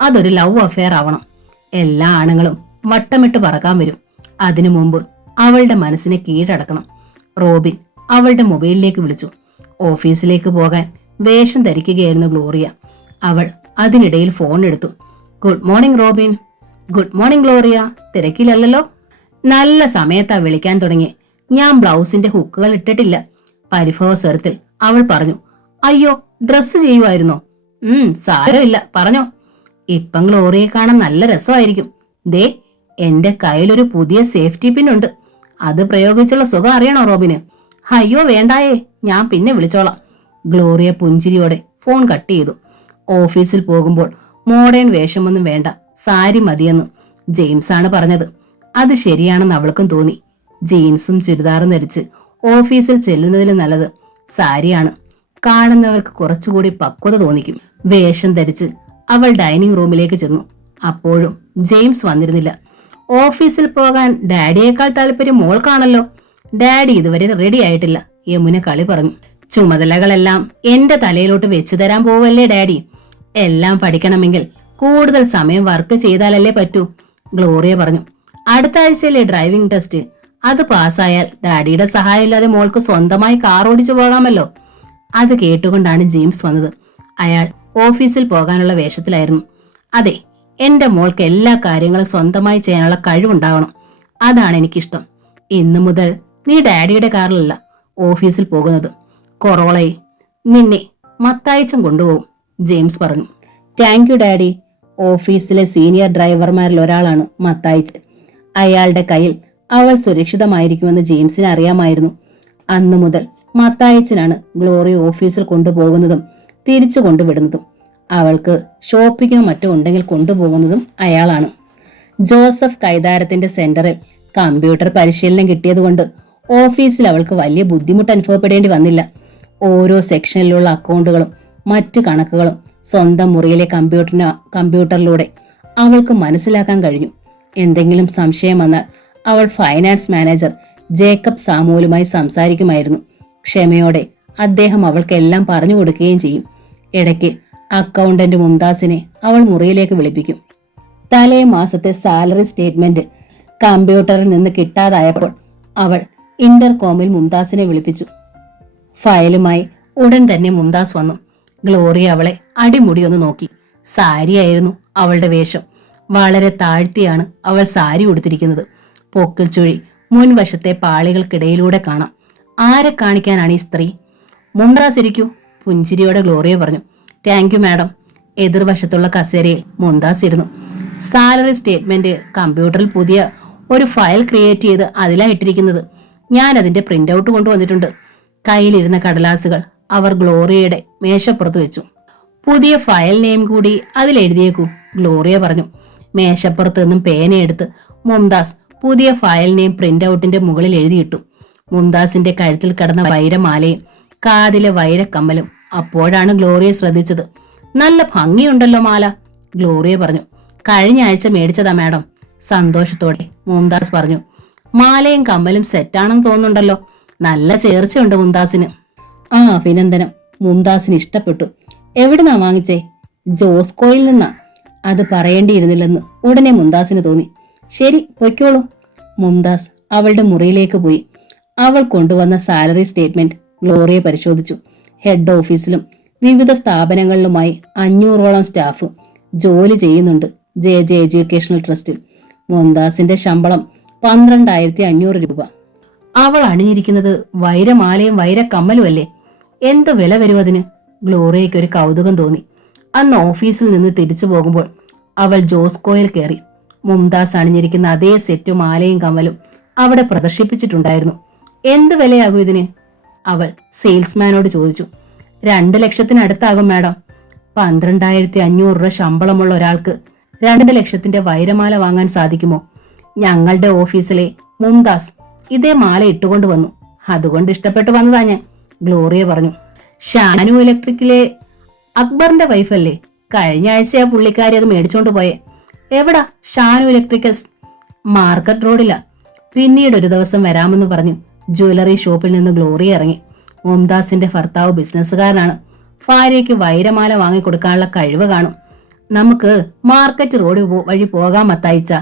അതൊരു ലവ് അഫെയർ ആവണം. എല്ലാ ആണുങ്ങളും വട്ടമിട്ട് പറക്കാൻ വരും. അതിനു മുമ്പ് അവളുടെ മനസ്സിനെ കീഴടക്കണം. റോബിൻ അവളുടെ മൊബൈലിലേക്ക് വിളിച്ചു. ഓഫീസിലേക്ക് പോകാൻ വേഷം ധരിക്കുകയായിരുന്നു ഗ്ലോറിയ. അവൾ അതിനിടയിൽ ഫോൺ എടുത്തു. Good morning Robin. Good morning Gloria. തിരക്കിലല്ലോ? നല്ല സമയത്താ വിളിക്കാൻ തുടങ്ങി. ഞാൻ ബ്ലൗസിന്റെ ഹുക്കുകൾ ഇട്ടിട്ടില്ല. പരിഭവ സ്വരത്തിൽ അവൾ പറഞ്ഞു. അയ്യോ, ഡ്രസ്സ് ചെയ്യുമായിരുന്നോ? സാരമില്ല, പറഞ്ഞോ. ഇപ്പം ഗ്ലോറിയെ കാണാൻ നല്ല രസമായിരിക്കും. ദേ, എന്റെ കയ്യിലൊരു പുതിയ സേഫ്റ്റി പിൻ ഉണ്ട്. അത് പ്രയോഗിച്ചുള്ള സുഖം അറിയണോ റോബിന്? അയ്യോ വേണ്ടായേ, ഞാൻ പിന്നെ വിളിച്ചോളാം. ഗ്ലോറിയ പുഞ്ചിരിയോടെ ഫോൺ കട്ട് ചെയ്തു. ഓഫീസിൽ പോകുമ്പോൾ മോഡേൺ വേഷമൊന്നും വേണ്ട, സാരി മതിയെന്ന് ജെയിംസ് ആണ് പറഞ്ഞത്. അത് ശരിയാണെന്ന് അവൾക്കും തോന്നി. ജീൻസും ചുരിദാറും ധരിച്ച് ഓഫീസിൽ ചെല്ലുന്നതിലും നല്ലത് സാരിയാണ്. കാണുന്നവർക്ക് കുറച്ചുകൂടി പക്വത തോന്നിക്കും. വേഷം ധരിച്ച് അവൾ ഡൈനിങ് റൂമിലേക്ക് ചെന്നു. അപ്പോഴും ജെയിംസ് വന്നിരുന്നില്ല. ഓഫീസിൽ പോകാൻ ഡാഡിയേക്കാൾ താല്പര്യം മോൾക്കാണല്ലോ. ഡാഡി ഇതുവരെ റെഡി ആയിട്ടില്ല, യമുന കളി പറഞ്ഞു. ചുമതലകളെല്ലാം എന്റെ തലയിലോട്ട് വെച്ചു തരാൻ പോവല്ലേ ഡാഡി. എല്ലാം പഠിക്കണമെങ്കിൽ കൂടുതൽ സമയം വർക്ക് ചെയ്താലല്ലേ പറ്റൂ, ഗ്ലോറിയ പറഞ്ഞു. അടുത്ത ആഴ്ചയിലെ ഡ്രൈവിംഗ് ടെസ്റ്റ്. അത് പാസ്സായാൽ ഡാഡിയുടെ സഹായമില്ലാതെ മോൾക്ക് സ്വന്തമായി കാർ ഓടിച്ചു പോകാമല്ലോ. അത് കേട്ടുകൊണ്ടാണ് ജെയിംസ് വന്നത്. അയാൾ ഓഫീസിൽ പോകാനുള്ള വേഷത്തിലായിരുന്നു. അതെ, എന്റെ മോൾക്ക് എല്ലാ കാര്യങ്ങളും സ്വന്തമായി ചെയ്യാനുള്ള കഴിവുണ്ടാവണം. അതാണ് എനിക്കിഷ്ടം. ഇന്നു മുതൽ നീ ഡാഡിയുടെ കാറിലല്ല ഓഫീസിൽ പോകുന്നത്. കൊറോളയിൽ നിന്നെ മത്തായിച്ചം കൊണ്ടുപോകും, ജെയിംസ് പറഞ്ഞു. Thank you daddy. ഓഫീസിലെ സീനിയർ ഡ്രൈവർമാരിൽ ഒരാളാണ് മത്തായിച്ചൻ. അയാളുടെ കയ്യിൽ അവൾ സുരക്ഷിതമായിരിക്കുമെന്ന് ജെയിംസിന് അറിയാമായിരുന്നു. അന്നു മുതൽ മത്തായിച്ചനാണ് ഗ്ലോറി ഓഫീസിൽ കൊണ്ടുപോകുന്നതും തിരിച്ചു കൊണ്ടുവിടുന്നതും. അവൾക്ക് ഷോപ്പിങ്ങോ മറ്റോ ഉണ്ടെങ്കിൽ കൊണ്ടുപോകുന്നതും അയാളാണ്. ജോസഫ് കൈതാരത്തിന്റെ സെന്ററിൽ കമ്പ്യൂട്ടർ പരിശീലനം കിട്ടിയതുകൊണ്ട് ഓഫീസിൽ അവൾക്ക് വലിയ ബുദ്ധിമുട്ട് അനുഭവപ്പെടേണ്ടി വന്നില്ല. ഓരോ സെക്ഷനിലുള്ള അക്കൗണ്ടുകളും മറ്റു കണക്കുകളും സ്വന്തം മുറിയിലെ കമ്പ്യൂട്ടറിലൂടെ അവൾക്ക് മനസ്സിലാക്കാൻ കഴിഞ്ഞു. എന്തെങ്കിലും സംശയം വന്നാൽ അവൾ ഫൈനാൻസ് മാനേജർ ജേക്കബ് സാമുവലുമായി സംസാരിക്കുമായിരുന്നു. ക്ഷമയോടെ അദ്ദേഹം അവൾക്കെല്ലാം പറഞ്ഞു കൊടുക്കുകയും ചെയ്യും. ഇടയ്ക്ക് അക്കൗണ്ടന്റ് മുംതാസിനെ അവൾ മുറിയിലേക്ക് വിളിപ്പിക്കും. തലേ മാസത്തെ സാലറി സ്റ്റേറ്റ്മെന്റ് കമ്പ്യൂട്ടറിൽ നിന്ന് കിട്ടാതായപ്പോൾ അവൾ ഇന്റർകോമിൽ മുംതാസിനെ വിളിപ്പിച്ചു. ഫയലുമായി ഉടൻ തന്നെ മുംതാസ് വന്നു. ഗ്ലോറി അവളെ അടിമുടി ഒന്ന് നോക്കി. സാരിയായിരുന്നു അവളുടെ വേഷം. വളരെ താഴ്ത്തിയാണ് അവൾ സാരി ഉടുത്തിരിക്കുന്നത്. പൊക്കിൽ ചുഴി മുൻവശത്തെ പാളികൾക്കിടയിലൂടെ കാണാം. ആരെ കാണിക്കാനാണ് ഈ സ്ത്രീ? മുംതാസ് ഇരിക്കൂ, പുഞ്ചിരിയോടെ ഗ്ലോറിയ പറഞ്ഞു. Thank you madam. എതിർവശത്തുള്ള കസേരയിൽ മുംതാസ് ഇരുന്നു. സാലറി സ്റ്റേറ്റ്മെന്റ് കമ്പ്യൂട്ടറിൽ പുതിയ ഒരു ഫയൽ ക്രിയേറ്റ് ചെയ്ത് അതിലായിട്ടിരിക്കുന്നത്. ഞാൻ അതിന്റെ പ്രിന്റ് ഔട്ട് കൊണ്ടുവന്നിട്ടുണ്ട്. കയ്യിലിരുന്ന കടലാസുകൾ അവർ ഗ്ലോറിയയുടെ മേശപ്പുറത്ത് വെച്ചു. പുതിയ ഫയൽ നെയിം കൂടി അതിലെഴുതിയേക്കൂ, ഗ്ലോറിയ പറഞ്ഞു. മേശപ്പുറത്ത് നിന്നും പേനയെടുത്ത് മുംതാസ് പുതിയ ഫയൽ നെയിം പ്രിന്റ് ഔട്ടിന്റെ മുകളിൽ എഴുതിയിട്ടു. മുംതാസിന്റെ കഴുത്തിൽ കിടന്ന വൈരമാലയും കാതിലെ വൈരക്കമ്മലും അപ്പോഴാണ് ഗ്ലോറിയ ശ്രദ്ധിച്ചത്. നല്ല ഭംഗിയുണ്ടല്ലോ മാല, ഗ്ലോറിയ പറഞ്ഞു. കഴിഞ്ഞ ആഴ്ച മേടിച്ചതാ മാഡം, സന്തോഷത്തോടെ മുംതാസ് പറഞ്ഞു. മാലയും കമ്മലും സെറ്റാണെന്ന് തോന്നുന്നുണ്ടല്ലോ. നല്ല ചേർച്ചയുണ്ട് മുംതാസിന്. ആ അഭിനന്ദനം മുംതാസിന് ഇഷ്ടപ്പെട്ടു. എവിടുന്നാ വാങ്ങിച്ചേ? ജോസ്കോയിൽ നിന്നാ. അത് പറയേണ്ടിയിരുന്നില്ലെന്ന് ഉടനെ മുംതാസിന് തോന്നി. ശരി, പൊയ്ക്കോളൂ. മുംതാസ് അവളുടെ മുറിയിലേക്ക് പോയി. അവൾ കൊണ്ടുവന്ന സാലറി സ്റ്റേറ്റ്മെന്റ് ഗ്ലോറിയ പരിശോധിച്ചു. ഹെഡ് ഓഫീസിലും വിവിധ സ്ഥാപനങ്ങളിലുമായി 500ഓളം സ്റ്റാഫ് ജോലി ചെയ്യുന്നുണ്ട് ജെ ജെ എഡ്യൂക്കേഷണൽ ട്രസ്റ്റിൽ. മുംതാസിന്റെ ശമ്പളം 12,500 രൂപ. അവൾ അണിഞ്ഞിരിക്കുന്നത് വൈരമാലയും വൈരക്കമ്മലും അല്ലേ? എന്ത് വില വരും അതിന്? ഗ്ലോറിയയ്ക്ക് ഒരു കൗതുകം തോന്നി. അന്ന് ഓഫീസിൽ നിന്ന് തിരിച്ചു പോകുമ്പോൾ അവൾ ജോസ്കോയിൽ കയറി. മുംതാസ് അണിഞ്ഞിരിക്കുന്ന അതേ സെറ്റും മാലയും കമ്മലും അവിടെ പ്രദർശിപ്പിച്ചിട്ടുണ്ടായിരുന്നു. എന്ത് വിലയാകും ഇതിന്? അവൾ സെയിൽസ്മാനോട് ചോദിച്ചു. 2 ലക്ഷത്തിനടുത്താകും മാഡം. 12,500 രൂപ ശമ്പളമുള്ള ഒരാൾക്ക് 2 ലക്ഷത്തിന്റെ വൈരമാല വാങ്ങാൻ സാധിക്കുമോ? ഞങ്ങളുടെ ഓഫീസിലെ മുംതാസ് ഇതേ മാല ഇട്ടുകൊണ്ട് വന്നു. അതുകൊണ്ട് ഇഷ്ടപ്പെട്ടു വന്നതാ ഞാൻ, ഗ്ലോറിയ പറഞ്ഞു. ഷാനു ഇലക്ട്രിക്കിലെ അക്ബറിന്റെ വൈഫല്ലേ? കഴിഞ്ഞ ആഴ്ച ആ പുള്ളിക്കാരി അത് മേടിച്ചോണ്ട് പോയേ. എവിടാ ഷാനു ഇലക്ട്രിക്കൽസ്? മാർക്കറ്റ് റോഡിലാ. പിന്നീട് ഒരു ദിവസം വരാമെന്ന് പറഞ്ഞു ജ്വല്ലറി ഷോപ്പിൽ നിന്ന് ഗ്ലോറിയ ഇറങ്ങി. മുംതാസിന്റെ ഭർത്താവ് ബിസിനസ്സുകാരനാണ്. ഭാര്യയ്ക്ക് വൈരമാല വാങ്ങിക്കൊടുക്കാനുള്ള കഴിവ് കാണും. നമുക്ക് മാർക്കറ്റ് റോഡ് വഴി പോകാൻ മത്തായിച്ച,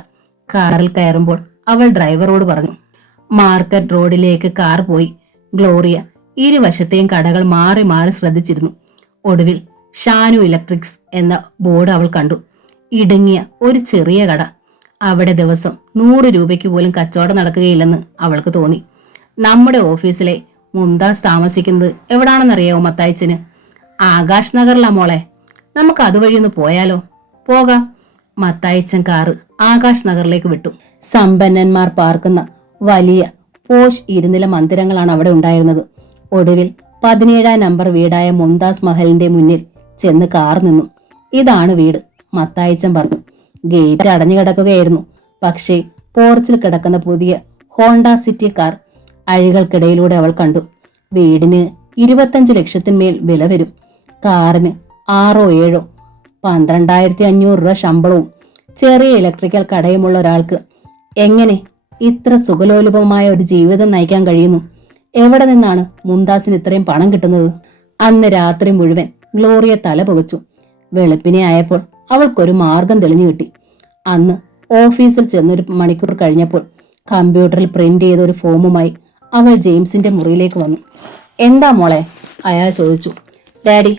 കാറിൽ കയറുമ്പോൾ അവൾ ഡ്രൈവറോട് പറഞ്ഞു. മാർക്കറ്റ് റോഡിലേക്ക് കാർ പോയി. ഗ്ലോറിയ ഇരുവശത്തെയും കടകൾ മാറി മാറി ശ്രദ്ധിച്ചിരുന്നു. ഒടുവിൽ ഷാനു ഇലക്ട്രിക്സ് എന്ന ബോർഡ് അവൾ കണ്ടു. ഇടുങ്ങിയ ഒരു ചെറിയ കട. അവിടെ ദിവസം 100 രൂപയ്ക്ക് പോലും കച്ചവടം നടക്കുകയില്ലെന്ന് അവൾക്ക് തോന്നി. നമ്മുടെ ഓഫീസിലെ മുംതാസ് താമസിക്കുന്നത് എവിടാണെന്നറിയാവോ മത്തായിച്ചന്? ആകാശ് നഗറിലാ മോളെ. നമുക്ക് അതുവഴി ഒന്ന് പോയാലോ? പോകാം. മത്തായിച്ചൻ കാറ് ആകാശ് നഗറിലേക്ക് വിട്ടു. സമ്പന്നന്മാർ പാർക്കുന്ന വലിയ പോഷ് ഇരുനില മന്ദിരങ്ങളാണ് അവിടെ ഉണ്ടായിരുന്നത്. ഒടുവിൽ 17-ാം നമ്പർ വീടായ മുംതാസ് മഹലിന്റെ മുന്നിൽ ചെന്ന് കാർ നിന്നു. ഇതാണ് വീട്, മത്തായിച്ചൻ പറഞ്ഞു. ഗേറ്റ് അടഞ്ഞു കിടക്കുകയായിരുന്നു. പക്ഷേ പോർച്ചിൽ കിടക്കുന്ന പുതിയ ഹോണ്ട സിറ്റി കാർ അഴികൾക്കിടയിലൂടെ അവൾ കണ്ടു. വീടിന് 25 ലക്ഷത്തിന്മേൽ വില വരും. കാറിന് 6ഓ 7ഓ 12,500 രൂപ ശമ്പളവും ചെറിയ ഇലക്ട്രിക്കൽ കടയുമുള്ള ഒരാൾക്ക് എങ്ങനെ ഇത്ര സുഖലോലുപമായ ഒരു ജീവിതം നയിക്കാൻ കഴിയുന്നു? എവിടെ നിന്നാണ് മുംതാസിന് ഇത്രയും പണം കിട്ടുന്നത്? അന്ന് രാത്രി മുഴുവൻ ഗ്ലോറിയ തല പുകച്ചു. വെളുപ്പിനെ ആയപ്പോൾ അവൾക്കൊരു മാർഗം തെളിഞ്ഞു കിട്ടി. അന്ന് ഓഫീസിൽ ചെന്നൊരു മണിക്കൂർ കഴിഞ്ഞപ്പോൾ കമ്പ്യൂട്ടറിൽ പ്രിന്റ് ചെയ്ത ഒരു ഫോമുമായി അവൾ ജെയിംസിന്റെ മുറിയിലേക്ക് വന്നു. എന്താ മോളെ? അയാൾ ചോദിച്ചു. ഡാഡി,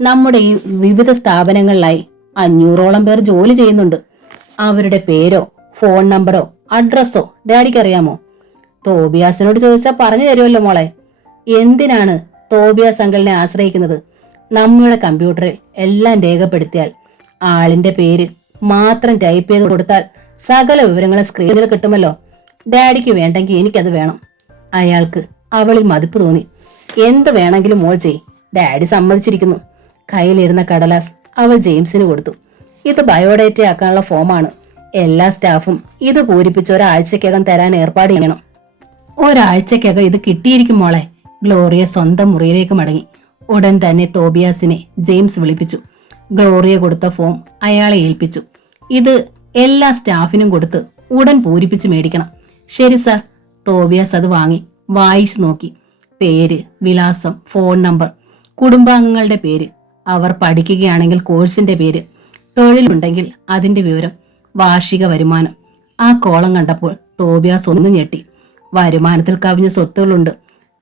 നമ്മുടെ ഈ വിവിധ സ്ഥാപനങ്ങളിലായി 500ഓളം പേർ ജോലി ചെയ്യുന്നുണ്ട്. അവരുടെ പേരോ ഫോൺ നമ്പറോ അഡ്രസ്സോ ഡാഡിക്ക് അറിയാമോ? തോബിയാസിനോട് ചോദിച്ചാൽ പറഞ്ഞു തരുമല്ലോ മോളെ. എന്തിനാണ് തോബിയാസ് അങ്കിളിനെ ആശ്രയിക്കുന്നത്? നമ്മുടെ കമ്പ്യൂട്ടറിൽ എല്ലാം രേഖപ്പെടുത്തിയാൽ, ആളിന്റെ പേര് മാത്രം ടൈപ്പ് ചെയ്ത് കൊടുത്താൽ സകല വിവരങ്ങളും സ്ക്രീനിൽ കിട്ടുമല്ലോ. ഡാഡിക്ക് വേണ്ടെങ്കിൽ എനിക്കത് വേണം. അയാൾക്ക് അവളിൽ മതിപ്പ് തോന്നി. എന്ത് വേണമെങ്കിലും മോൾ ചെയ്, ഡാഡി സമ്മതിച്ചിരിക്കുന്നു. കയ്യിലിരുന്ന കടലാസ് അവൾ ജെയിംസിന് കൊടുത്തു. ഇത് ബയോഡേറ്റ ആക്കാനുള്ള ഫോമാണ്. എല്ലാ സ്റ്റാഫും ഇത് പൂരിപ്പിച്ച് ഒരാഴ്ചക്കകം തരാൻ ഏർപ്പാട് ചെയ്യണം. ഒരാഴ്ചക്കകം ഇത് കിട്ടിയിരിക്കും മോളെ. ഗ്ലോറിയ സ്വന്തം മുറിയിലേക്ക് മടങ്ങി. ഉടൻ തന്നെ തോബിയാസിനെ ജെയിംസ് വിളിപ്പിച്ചു. ഗ്ലോറിയ കൊടുത്ത ഫോം അയാളെ ഏൽപ്പിച്ചു. ഇത് എല്ലാ സ്റ്റാഫിനും കൊടുത്ത് ഉടൻ പൂരിപ്പിച്ച് മേടിക്കണം. ശരി സാർ. തോബിയാസ് അത് വാങ്ങി വായിച്ചു നോക്കി. പേര്, വിലാസം, ഫോൺ നമ്പർ, കുടുംബാംഗങ്ങളുടെ പേര്, അവർ പഠിക്കുകയാണെങ്കിൽ കോഴ്സിന്റെ പേര്, തൊഴിലുണ്ടെങ്കിൽ അതിന്റെ വിവരം, വാർഷിക വരുമാനം. ആ കോളം കണ്ടപ്പോൾ തോബിയാസ് ഒന്ന് ഞെട്ടി. വരുമാനത്തിൽ കവിഞ്ഞ സ്വത്തുകളുണ്ട്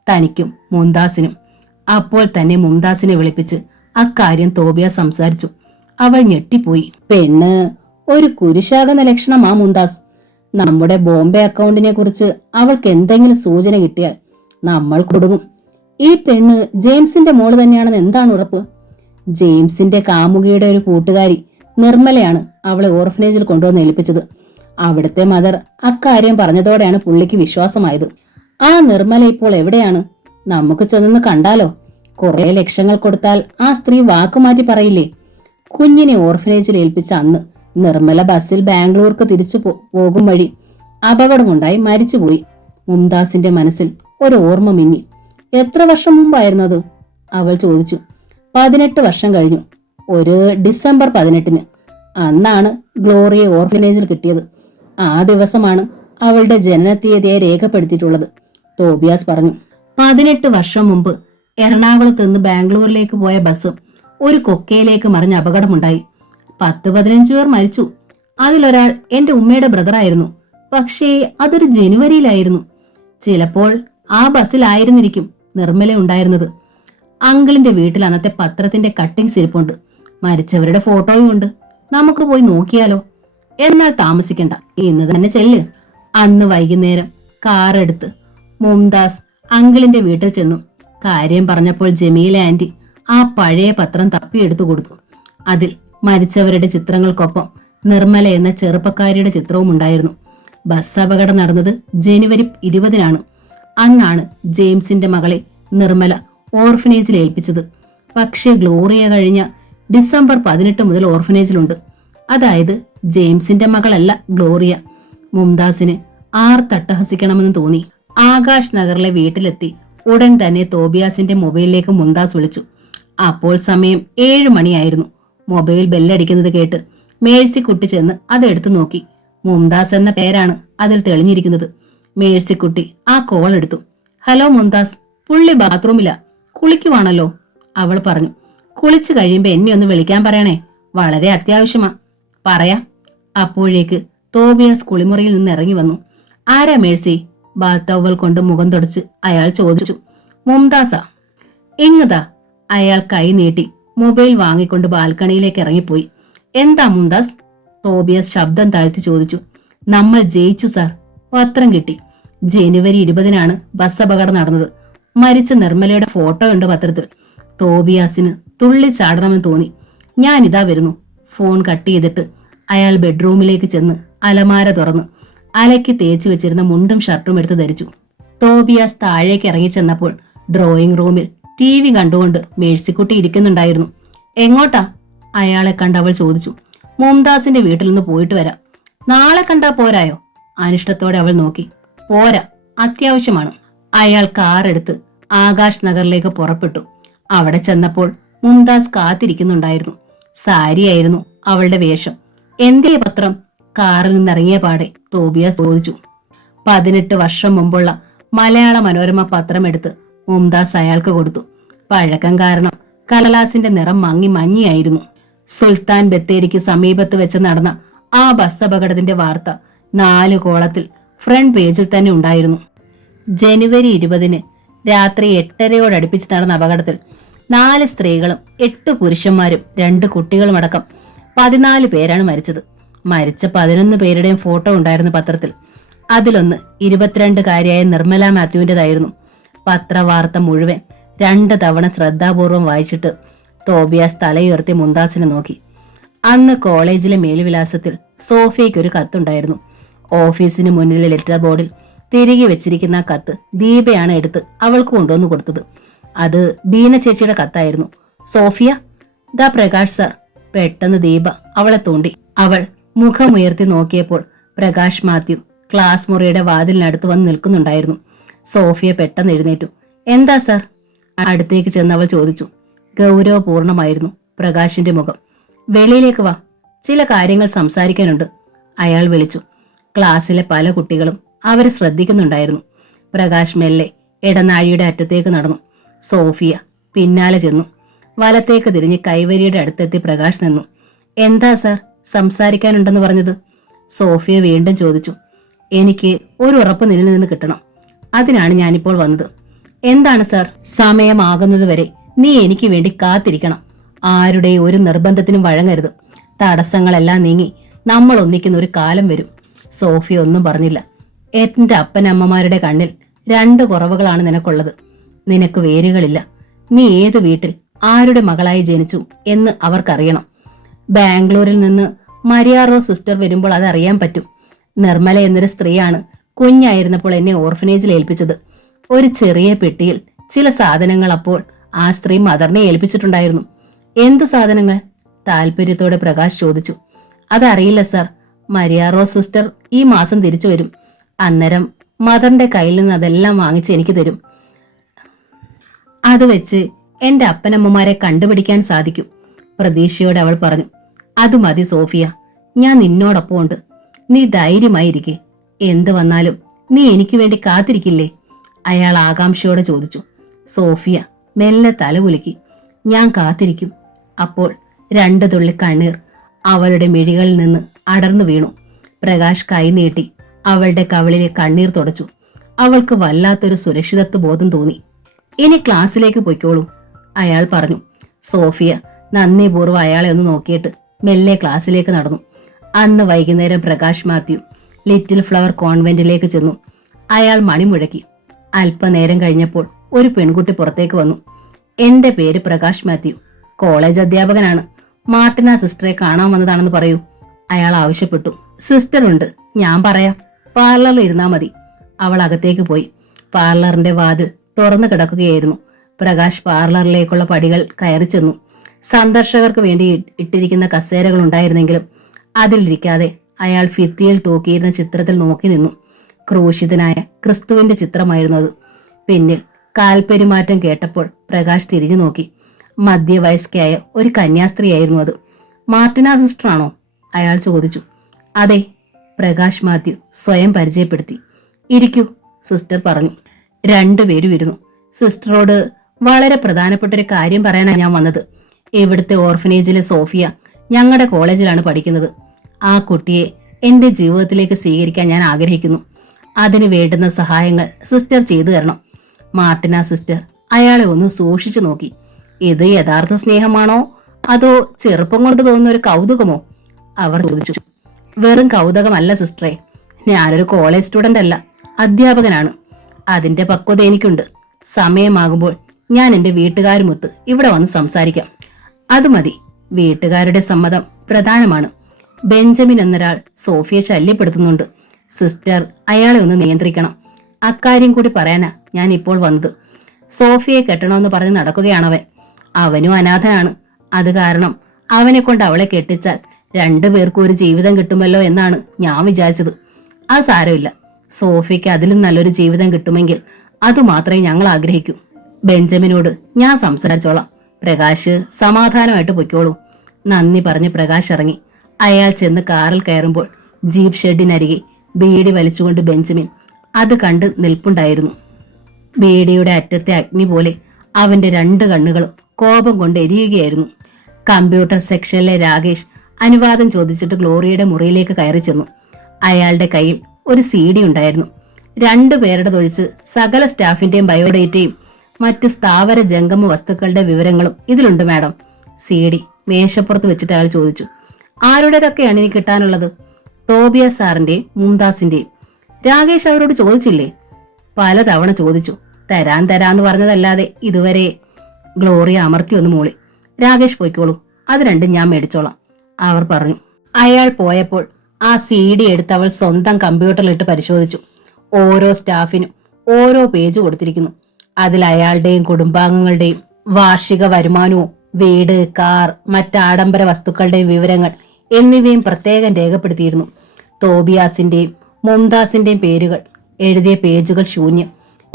തനിക്കും മുംതാസിനും. അപ്പോൾ തന്നെ മുംതാസിനെ വിളിപ്പിച്ച് അക്കാര്യം തോബിയാസ് സംസാരിച്ചു. അവൾ ഞെട്ടിപ്പോയി. പെണ്ണ് ഒരു കുരിശാകുന്ന ലക്ഷണമാ മുംതാസ്. നമ്മുടെ ബോംബെ അക്കൗണ്ടിനെ കുറിച്ച് അവൾക്ക് എന്തെങ്കിലും സൂചന കിട്ടിയാൽ നമ്മൾ കൊടുങ്ങും. ഈ പെണ്ണ് ജെയിംസിന്റെ മോള് തന്നെയാണെന്ന് എന്താണ് ഉറപ്പ്? ജെയിംസിന്റെ കാമുകിയുടെ ഒരു കൂട്ടുകാരി നിർമ്മലയാണ് അവളെ ഓർഫനേജിൽ കൊണ്ടുവന്ന് ഏൽപ്പിച്ചത്. അവിടുത്തെ മദർ അക്കാര്യം പറഞ്ഞതോടെയാണ് പുള്ളിക്ക് വിശ്വാസമായത്. ആ നിർമ്മല ഇപ്പോൾ എവിടെയാണ്? നമുക്ക് ചെന്ന് കണ്ടാലോ? കുറെ ലക്ഷങ്ങൾ കൊടുത്താൽ ആ സ്ത്രീ വാക്കുമാറ്റി പറയില്ലേ? കുഞ്ഞിനെ ഓർഫനേജിൽ ഏൽപ്പിച്ച അന്ന് നിർമ്മല ബസ്സിൽ ബാംഗ്ലൂർക്ക് തിരിച്ചു പോകും വഴി അപകടമുണ്ടായി മരിച്ചുപോയി. മുംതാസിന്റെ മനസ്സിൽ ഒരു ഓർമ്മ മിന്നി. എത്ര വർഷം മുമ്പായിരുന്നത്? അവൾ ചോദിച്ചു. 18 വർഷം കഴിഞ്ഞു. ഒരു ഡിസംബർ 18-ന്. അന്നാണ് ഗ്ലോറിയെ ഓർഫനേജിൽ കിട്ടിയത്. ആ ദിവസമാണ് അവളുടെ ജനനത്തീയതിയെ രേഖപ്പെടുത്തിയിട്ടുള്ളത്. തോബിയാസ് പറഞ്ഞു. 18 വർഷം മുമ്പ് എറണാകുളത്ത് നിന്ന് ബാംഗ്ലൂരിലേക്ക് പോയ ബസ് ഒരു കൊക്കയിലേക്ക് മറിഞ്ഞ് അപകടമുണ്ടായി. 10-15 പേർ മരിച്ചു. അതിലൊരാൾ എന്റെ ഉമ്മയുടെ ബ്രദറായിരുന്നു. പക്ഷേ അതൊരു ജനുവരിയിലായിരുന്നു. ചിലപ്പോൾ ആ ബസ്സിലായിരുന്നിരിക്കും നിർമ്മല ഉണ്ടായിരുന്നത്. അങ്കിളിന്റെ വീട്ടിൽ അന്നത്തെ പത്രത്തിന്റെ കട്ടിങ്സ് ഇരിപ്പുണ്ട്. മരിച്ചവരുടെ ഫോട്ടോയും ഉണ്ട്. നമുക്ക് പോയി നോക്കിയാലോ? എന്നാൽ താമസിക്കണ്ട, ഇന്ന് തന്നെ ചെല്ല്. അന്ന് വൈകുന്നേരം കാറെടുത്ത് മുംതാസ് അങ്കിളിന്റെ വീട്ടിൽ ചെന്നു. കാര്യം പറഞ്ഞപ്പോൾ ജമീല ആന്റി ആ പഴയ പത്രം തപ്പിയെടുത്തു കൊടുത്തു. അതിൽ മരിച്ചവരുടെ ചിത്രങ്ങൾക്കൊപ്പം നിർമ്മല എന്ന ചെറുപ്പക്കാരിയുടെ ചിത്രവും ഉണ്ടായിരുന്നു. ബസ് അപകടം നടന്നത് ജനുവരി 20-നാണ്. അന്നാണ് ജെയിംസിന്റെ മകളെ നിർമ്മല ഓർഫനേജിൽ ഏൽപ്പിച്ചത്. പക്ഷേ ഗ്ലോറിയ കഴിഞ്ഞ ഡിസംബർ 18 മുതൽ ഓർഫനേജിലുണ്ട്. അതായത് ജെയിംസിന്റെ മകളല്ല ഗ്ലോറിയ. മുംതാസിന് തട്ടഹസിക്കണമെന്ന് തോന്നി. ആകാശ് നഗറിലെ വീട്ടിലെത്തി ഉടൻ തന്നെ തോബിയാസിന്റെ മൊബൈലിലേക്ക് മുംതാസ് വിളിച്ചു. അപ്പോൾ സമയം 7 മണിയായിരുന്നു. മൊബൈൽ ബെല്ലടിക്കുന്നത് കേട്ട് മേഴ്സിക്കുട്ടി ചെന്ന് അതെടുത്തു നോക്കി. മുംതാസ് എന്ന പേരാണ് അതിൽ തെളിഞ്ഞിരിക്കുന്നത്. മേഴ്സിക്കുട്ടി ആ കോൾ എടുത്തു. ഹലോ മുംതാസ്, പുള്ളി ബാത്റൂമില്ല, കുളിക്കുവാണല്ലോ, അവൾ പറഞ്ഞു. കുളിച്ചു കഴിയുമ്പോ എന്നെ ഒന്ന് വിളിക്കാൻ പറയണേ, വളരെ അത്യാവശ്യമാ. പറയാം. അപ്പോഴേക്ക് തോബിയാസ് കുളിമുറിയിൽ നിന്ന് ഇറങ്ങി വന്നു. ആരാ മേഴ്സി? ബാത്ത് ടവൽ കൊണ്ട് മുഖം തുടച്ച് അയാൾ ചോദിച്ചു. മുംതാസാ. ഇങ്ങതാ. അയാൾ കൈ നീട്ടി മൊബൈൽ വാങ്ങിക്കൊണ്ട് ബാൽക്കണിയിലേക്ക് ഇറങ്ങിപ്പോയി. എന്താ മുംതാസ്? തോബിയാസ് ശബ്ദം താഴ്ത്തി ചോദിച്ചു. നമ്മൾ ജയിച്ചു സാർ, പത്രം കിട്ടി. ജനുവരി 20-നാണ് ബസ് അപകടം നടന്നത്. മരിച്ച നിർമ്മലയുടെ ഫോട്ടോ ഉണ്ട് പത്രത്തിൽ. തോബിയാസിന് തുള്ളി ചാടണമെന്ന് തോന്നി. ഞാനിതാ വരുന്നു. ഫോൺ കട്ട് ചെയ്തിട്ട് അയാൾ ബെഡ്റൂമിലേക്ക് ചെന്ന് അലമാര തുറന്ന് അലയ്ക്ക് തേച്ചു വെച്ചിരുന്ന മുണ്ടും ഷർട്ടും എടുത്ത് ധരിച്ചു. തോബിയാസ് താഴേക്ക് ഇറങ്ങി ചെന്നപ്പോൾ ഡ്രോയിങ് റൂമിൽ TV കണ്ടുകൊണ്ട് മേഴ്സിക്കുട്ടി ഇരിക്കുന്നുണ്ടായിരുന്നു. എങ്ങോട്ടാ? അയാളെ കണ്ട് അവൾ ചോദിച്ചു. മുംതാസിന്റെ വീട്ടിൽ നിന്ന് പോയിട്ട് വരാം. നാളെ കണ്ടാ പോരായോ? അനിഷ്ടത്തോടെ അവൾ നോക്കി. പോരാ, അത്യാവശ്യമാണ്. അയാൾ കാറെടുത്ത് ആകാശ് നഗറിലേക്ക് പുറപ്പെട്ടു. അവിടെ ചെന്നപ്പോൾ മുംതാസ് കാത്തിരിക്കുന്നുണ്ടായിരുന്നു. സാരിയായിരുന്നു അവളുടെ വേഷം. എന്തേ പത്രം? കാറിൽ നിന്നിറങ്ങിയ പാടെ തോബിയാസ് ചോദിച്ചു. 18 വർഷം മുമ്പുള്ള മലയാള മനോരമ പത്രം എടുത്ത് മുംതാസ് അയാൾക്ക് കൊടുത്തു. പഴക്കം കാരണം കടലാസിന്റെ നിറം മങ്ങി മഞ്ഞിയായിരുന്നു. സുൽത്താൻ ബത്തേരിക്ക് സമീപത്ത് വെച്ച് നടന്ന ആ ബസ് അപകടത്തിന്റെ വാർത്ത 4 കോളത്തിൽ ഫ്രണ്ട് പേജിൽ തന്നെ ഉണ്ടായിരുന്നു. ജനുവരി 20-ന് രാത്രി 8:30യോടടുപ്പിച്ച് നടന്ന അപകടത്തിൽ 4 സ്ത്രീകളും 8 പുരുഷന്മാരും 2 കുട്ടികളുമടക്കം 14 പേരാണ് മരിച്ചത്. മരിച്ച 11 പേരുടെയും ഫോട്ടോ ഉണ്ടായിരുന്നു പത്രത്തിൽ. അതിലൊന്ന് 22-കാരിയായ നിർമ്മല മാത്യുവിൻ്റെതായിരുന്നു. പത്രവാർത്ത മുഴുവൻ 2 തവണ ശ്രദ്ധാപൂർവം വായിച്ചിട്ട് തോബിയാസ് തലയുയർത്തി മുംതാസിനെ നോക്കി. അന്ന് കോളേജിലെ മേൽവിലാസത്തിൽ സോഫിയയ്ക്കൊരു കത്തുണ്ടായിരുന്നു. ഓഫീസിന് മുന്നിലെ ലെറ്റർ ബോർഡിൽ തിരികെ വെച്ചിരിക്കുന്ന കത്ത് ദീപയാണ് എടുത്ത് അവൾക്ക് കൊണ്ടുവന്നു കൊടുത്തത്. അത് ബീന ചേച്ചിയുടെ കത്തായിരുന്നു. സോഫിയ, ദാ പ്രകാശ് സാർ. പെട്ടെന്ന് ദീപ അവളെ തോണ്ടി. അവൾ മുഖമുയർത്തി നോക്കിയപ്പോൾ പ്രകാശ് മാത്യു ക്ലാസ് മുറിയുടെ വാതിലിനടുത്ത് വന്ന് നിൽക്കുന്നുണ്ടായിരുന്നു. സോഫിയ പെട്ടെന്ന് എഴുന്നേറ്റു. എന്താ സാർ? അടുത്തേക്ക് ചെന്ന് അവൾ ചോദിച്ചു. ഗൗരവപൂർണമായിരുന്നു പ്രകാശിന്റെ മുഖം. വെളിയിലേക്ക് വാ, ചില കാര്യങ്ങൾ സംസാരിക്കാനുണ്ട്, അയാൾ വിളിച്ചു. ക്ലാസ്സിലെ പല കുട്ടികളും അവരെ ശ്രദ്ധിക്കുന്നുണ്ടായിരുന്നു. പ്രകാശ് മെല്ലെ ഇടനാഴിയുടെ അറ്റത്തേക്ക് നടന്നു. സോഫിയ പിന്നാലെ ചെന്നു. വലത്തേക്ക് തിരിഞ്ഞ് കൈവരിയുടെ അടുത്തെത്തി പ്രകാശ് നിന്നു. എന്താ സാർ സംസാരിക്കാനുണ്ടെന്ന് പറഞ്ഞത്? സോഫിയ വീണ്ടും ചോദിച്ചു. എനിക്ക് ഒരു ഉറപ്പ് നിന്നിൽ നിന്ന് കിട്ടണം, അതിനാണ് ഞാനിപ്പോൾ വന്നത്. എന്താണ് സാർ? സമയമാകുന്നത് വരെ നീ എനിക്ക് വേണ്ടി കാത്തിരിക്കണം. ആരുടെ ഒരു നിർബന്ധത്തിനും വഴങ്ങരുത്. തടസ്സങ്ങളെല്ലാം നീങ്ങി നമ്മൾ ഒന്നിക്കുന്ന ഒരു കാലം വരും. സോഫിയ ഒന്നും പറഞ്ഞില്ല. എന്റെ അപ്പനമ്മമാരുടെ കണ്ണിൽ 2 കുറവുകളാണ് നിനക്കുള്ളത്. നിനക്ക് വേരുകളില്ല. നീ ഏത് വീട്ടിൽ ആരുടെ മകളായി ജനിച്ചു എന്ന് അവർക്കറിയണം. ബാംഗ്ലൂരിൽ നിന്ന് മരിയാറോ സിസ്റ്റർ വരുമ്പോൾ അതറിയാൻ പറ്റും. നിർമ്മല എന്നൊരു സ്ത്രീയാണ് കുഞ്ഞായിരുന്നപ്പോൾ എന്നെ ഓർഫനേജിൽ ഏൽപ്പിച്ചത്. ഒരു ചെറിയ പെട്ടിയിൽ ചില സാധനങ്ങൾ അപ്പോൾ ആ സ്ത്രീ മദറിനെ ഏൽപ്പിച്ചിട്ടുണ്ടായിരുന്നു. എന്ത് സാധനങ്ങൾ? താല്പര്യത്തോടെ പ്രകാശ് ചോദിച്ചു. അതറിയില്ല സാർ. മരിയാറോ സിസ്റ്റർ ഈ മാസം തിരിച്ചു വരും. അന്നേരം മദറിന്റെ കയ്യിൽ നിന്ന് അതെല്ലാം വാങ്ങിച്ച് എനിക്ക് തരും. അത് വെച്ച് എന്റെ അപ്പനമ്മമാരെ കണ്ടുപിടിക്കാൻ സാധിക്കും, പ്രതീക്ഷയോടെ അവൾ പറഞ്ഞു. അത് മതി സോഫിയ, ഞാൻ നിന്നോടൊപ്പം ഉണ്ട്. നീ ധൈര്യമായിരിക്കെ. എന്ത് വന്നാലും നീ എനിക്ക് വേണ്ടി കാത്തിരിക്കില്ലേ? അയാൾ ആകാംക്ഷയോടെ ചോദിച്ചു. സോഫിയ മെല്ലെ തലകുലുക്കി. ഞാൻ കാത്തിരിക്കും. അപ്പോൾ 2 തുള്ളി കണ്ണീർ അവളുടെ മിഴികളിൽ നിന്ന് അടർന്നു വീണു. പ്രകാശ് കൈ നീട്ടി അവളുടെ കവിളിലെ കണ്ണീർ തുടച്ചു. അവൾക്ക് വല്ലാത്തൊരു സുരക്ഷിതത്വ ബോധം തോന്നി. ഇനി ക്ലാസ്സിലേക്ക് പൊയ്ക്കോളൂ, അയാൾ പറഞ്ഞു. സോഫിയ നന്ദിപൂർവ്വം അയാളെ ഒന്ന് നോക്കിയിട്ട് മെല്ലെ ക്ലാസ്സിലേക്ക് നടന്നു. അന്ന് വൈകുന്നേരം പ്രകാശ് മാത്യു ലിറ്റിൽ ഫ്ലവർ കോൺവെന്റിലേക്ക് ചെന്നു. അയാൾ മണി മുഴക്കി. അല്പനേരം കഴിഞ്ഞപ്പോൾ ഒരു പെൺകുട്ടി പുറത്തേക്ക് വന്നു. എന്റെ പേര് പ്രകാശ് മാത്യു, കോളേജ് അധ്യാപകനാണ്. മാർട്ടിന സിസ്റ്ററെ കാണാൻ വന്നതാണെന്ന് പറയൂ, അയാൾ ആവശ്യപ്പെട്ടു. സിസ്റ്റർ ഉണ്ട്, ഞാൻ പറയാം. പാർലറിൽ ഇരുന്നാ മതി. അവൾ അകത്തേക്ക് പോയി. പാർലറിന്റെ വാതിൽ തുറന്നു കിടക്കുകയായിരുന്നു. പ്രകാശ് പാർലറിലേക്കുള്ള പടികൾ കയറി ചെന്നു. സന്ദർശകർക്ക് വേണ്ടി ഇട്ടിരിക്കുന്ന കസേരകൾ ഉണ്ടായിരുന്നെങ്കിലും അതിലിരിക്കാതെ അയാൾ ഭിത്തിയിൽ തൂക്കിയിരുന്ന ചിത്രത്തിൽ നോക്കി നിന്നു. ക്രൂശിതനായ ക്രിസ്തുവിന്റെ ചിത്രമായിരുന്നു അത്. പിന്നിൽ കാൽപെരുമാറ്റം കേട്ടപ്പോൾ പ്രകാശ് തിരിഞ്ഞു നോക്കി. മധ്യവയസ്കയായ ഒരു കന്യാസ്ത്രീയായിരുന്നു അത്. മാർട്ടിന സിസ്റ്ററാണോ? അയാൾ ചോദിച്ചു. അതെ, പ്രകാശ് മാത്യു സ്വയം പരിചയപ്പെടുത്തി. ഇരിക്കൂ, സിസ്റ്റർ പറഞ്ഞു. 2 പേരും ഇരുന്നു. സിസ്റ്ററോട് വളരെ പ്രധാനപ്പെട്ട ഒരു കാര്യം പറയാനാണ് ഞാൻ വന്നത്. ഇവിടുത്തെ ഓർഫനേജിലെ സോഫിയ ഞങ്ങളുടെ കോളേജിലാണ് പഠിക്കുന്നത്. ആ കുട്ടിയെ എന്റെ ജീവിതത്തിലേക്ക് സ്വീകരിക്കാൻ ഞാൻ ആഗ്രഹിക്കുന്നു. അതിന് വേണ്ടുന്ന സഹായങ്ങൾ സിസ്റ്റർ ചെയ്തു തരണം. മാർട്ടിന സിസ്റ്റർ അയാളെ ഒന്ന് സൂക്ഷിച്ചു നോക്കി. ഇത് യഥാർത്ഥ സ്നേഹമാണോ അതോ ചെറുപ്പം കൊണ്ട് തോന്നുന്ന ഒരു കൗതുകമോ? അവർ ചോദിച്ചു. വെറും കൗതുകമല്ല സിസ്റ്ററെ. ഞാനൊരു കോളേജ് സ്റ്റുഡന്റ് അല്ല, അധ്യാപകനാണ്. അതിന്റെ പക്വത എനിക്കുണ്ട്. സമയമാകുമ്പോൾ ഞാൻ എന്റെ വീട്ടുകാരുമൊത്ത് ഇവിടെ വന്ന് സംസാരിക്കാം. അത് മതി. വീട്ടുകാരുടെ സമ്മതം പ്രധാനമാണ്. ബെഞ്ചമിൻ എന്നൊരാൾ സോഫിയെ ശല്യപ്പെടുത്തുന്നുണ്ട്. സിസ്റ്റർ അയാളെ ഒന്ന് നിയന്ത്രിക്കണം. അക്കാര്യം കൂടി പറയാനാ ഞാൻ ഇപ്പോൾ വന്നത്. സോഫിയെ കെട്ടണമെന്ന് പറഞ്ഞ് നടക്കുകയാണവൻ. അവനും അനാഥനാണ്. അത് കാരണം അവനെ കൊണ്ട് അവളെ കെട്ടിച്ചാൽ 2 പേർക്കും ഒരു ജീവിതം കിട്ടുമല്ലോ എന്നാണ് ഞാൻ വിചാരിച്ചത്. അത് സാരമില്ല. സോഫിയയ്ക്ക് അതിലും നല്ലൊരു ജീവിതം കിട്ടുമെങ്കിൽ അതുമാത്രമേ ഞങ്ങൾ ആഗ്രഹിക്കൂ. ബെഞ്ചമിനോട് ഞാൻ സംസാരിച്ചോളാം. പ്രകാശ് സമാധാനമായിട്ട് പൊയ്ക്കോളൂ. നന്ദി പറഞ്ഞ് പ്രകാശ് ഇറങ്ങി. അയാൾ ചെന്ന് കാറിൽ കയറുമ്പോൾ ജീപ്പ് ഷെഡിനരികെ ബീഡി വലിച്ചുകൊണ്ട് ബെഞ്ചമിൻ അത് കണ്ട് നിൽപ്പുണ്ടായിരുന്നു. ബീഡിയുടെ അറ്റത്തെ അഗ്നി പോലെ അവന്റെ 2 കണ്ണുകളും കോപം കൊണ്ട് എരിയുകയായിരുന്നു. കമ്പ്യൂട്ടർ സെക്ഷനിലെ രാകേഷ് അനുവാദം ചോദിച്ചിട്ട് ഗ്ലോറിയയുടെ മുറിയിലേക്ക് കയറി ചെന്നു. അയാളുടെ കയ്യിൽ ഒരു CD ഉണ്ടായിരുന്നു. 2 പേരുടെ തൊഴിച്ച് സകല സ്റ്റാഫിന്റെയും ബയോഡേറ്റയും മറ്റ് സ്ഥാവര ജംഗമ വസ്തുക്കളുടെ വിവരങ്ങളും ഇതിലുണ്ട് മാഡം. CD മേശപ്പുറത്ത് വെച്ചിട്ട് അയാൾ ചോദിച്ചു. ആരുടേതൊക്കെയാണ് ഇനി കിട്ടാനുള്ളത്? തോബിയ സാറിന്റെയും മുംതാസിന്റെയും. രാകേഷ് അവരോട് ചോദിച്ചില്ലേ? പലതവണ ചോദിച്ചു. തരാന്ന് പറഞ്ഞതല്ലാതെ ഇതുവരെ. ഗ്ലോറിയ അമർത്തി ഒന്ന് മൂളി. രാകേഷ് പോയിക്കോളൂ, അത് 2 ഞാൻ മേടിച്ചോളാം, അവർ പറഞ്ഞു. അയാൾ പോയപ്പോൾ ആ CD എടുത്ത് അവൾ സ്വന്തം കമ്പ്യൂട്ടറിലിട്ട് പരിശോധിച്ചു. ഓരോ സ്റ്റാഫിനും ഓരോ പേജ് കൊടുത്തിരിക്കുന്നു. അതിൽ അയാളുടെയും കുടുംബാംഗങ്ങളുടെയും വാർഷിക വരുമാനവും വീട്, കാർ, മറ്റ് ആഡംബര വസ്തുക്കളുടെയും വിവരങ്ങൾ എന്നിവയും പ്രത്യേകം രേഖപ്പെടുത്തിയിരുന്നു. തോബിയാസിന്റെയും മുംതാസിന്റെയും പേരുകൾ എഴുതിയ പേജുകൾ ശൂന്യം.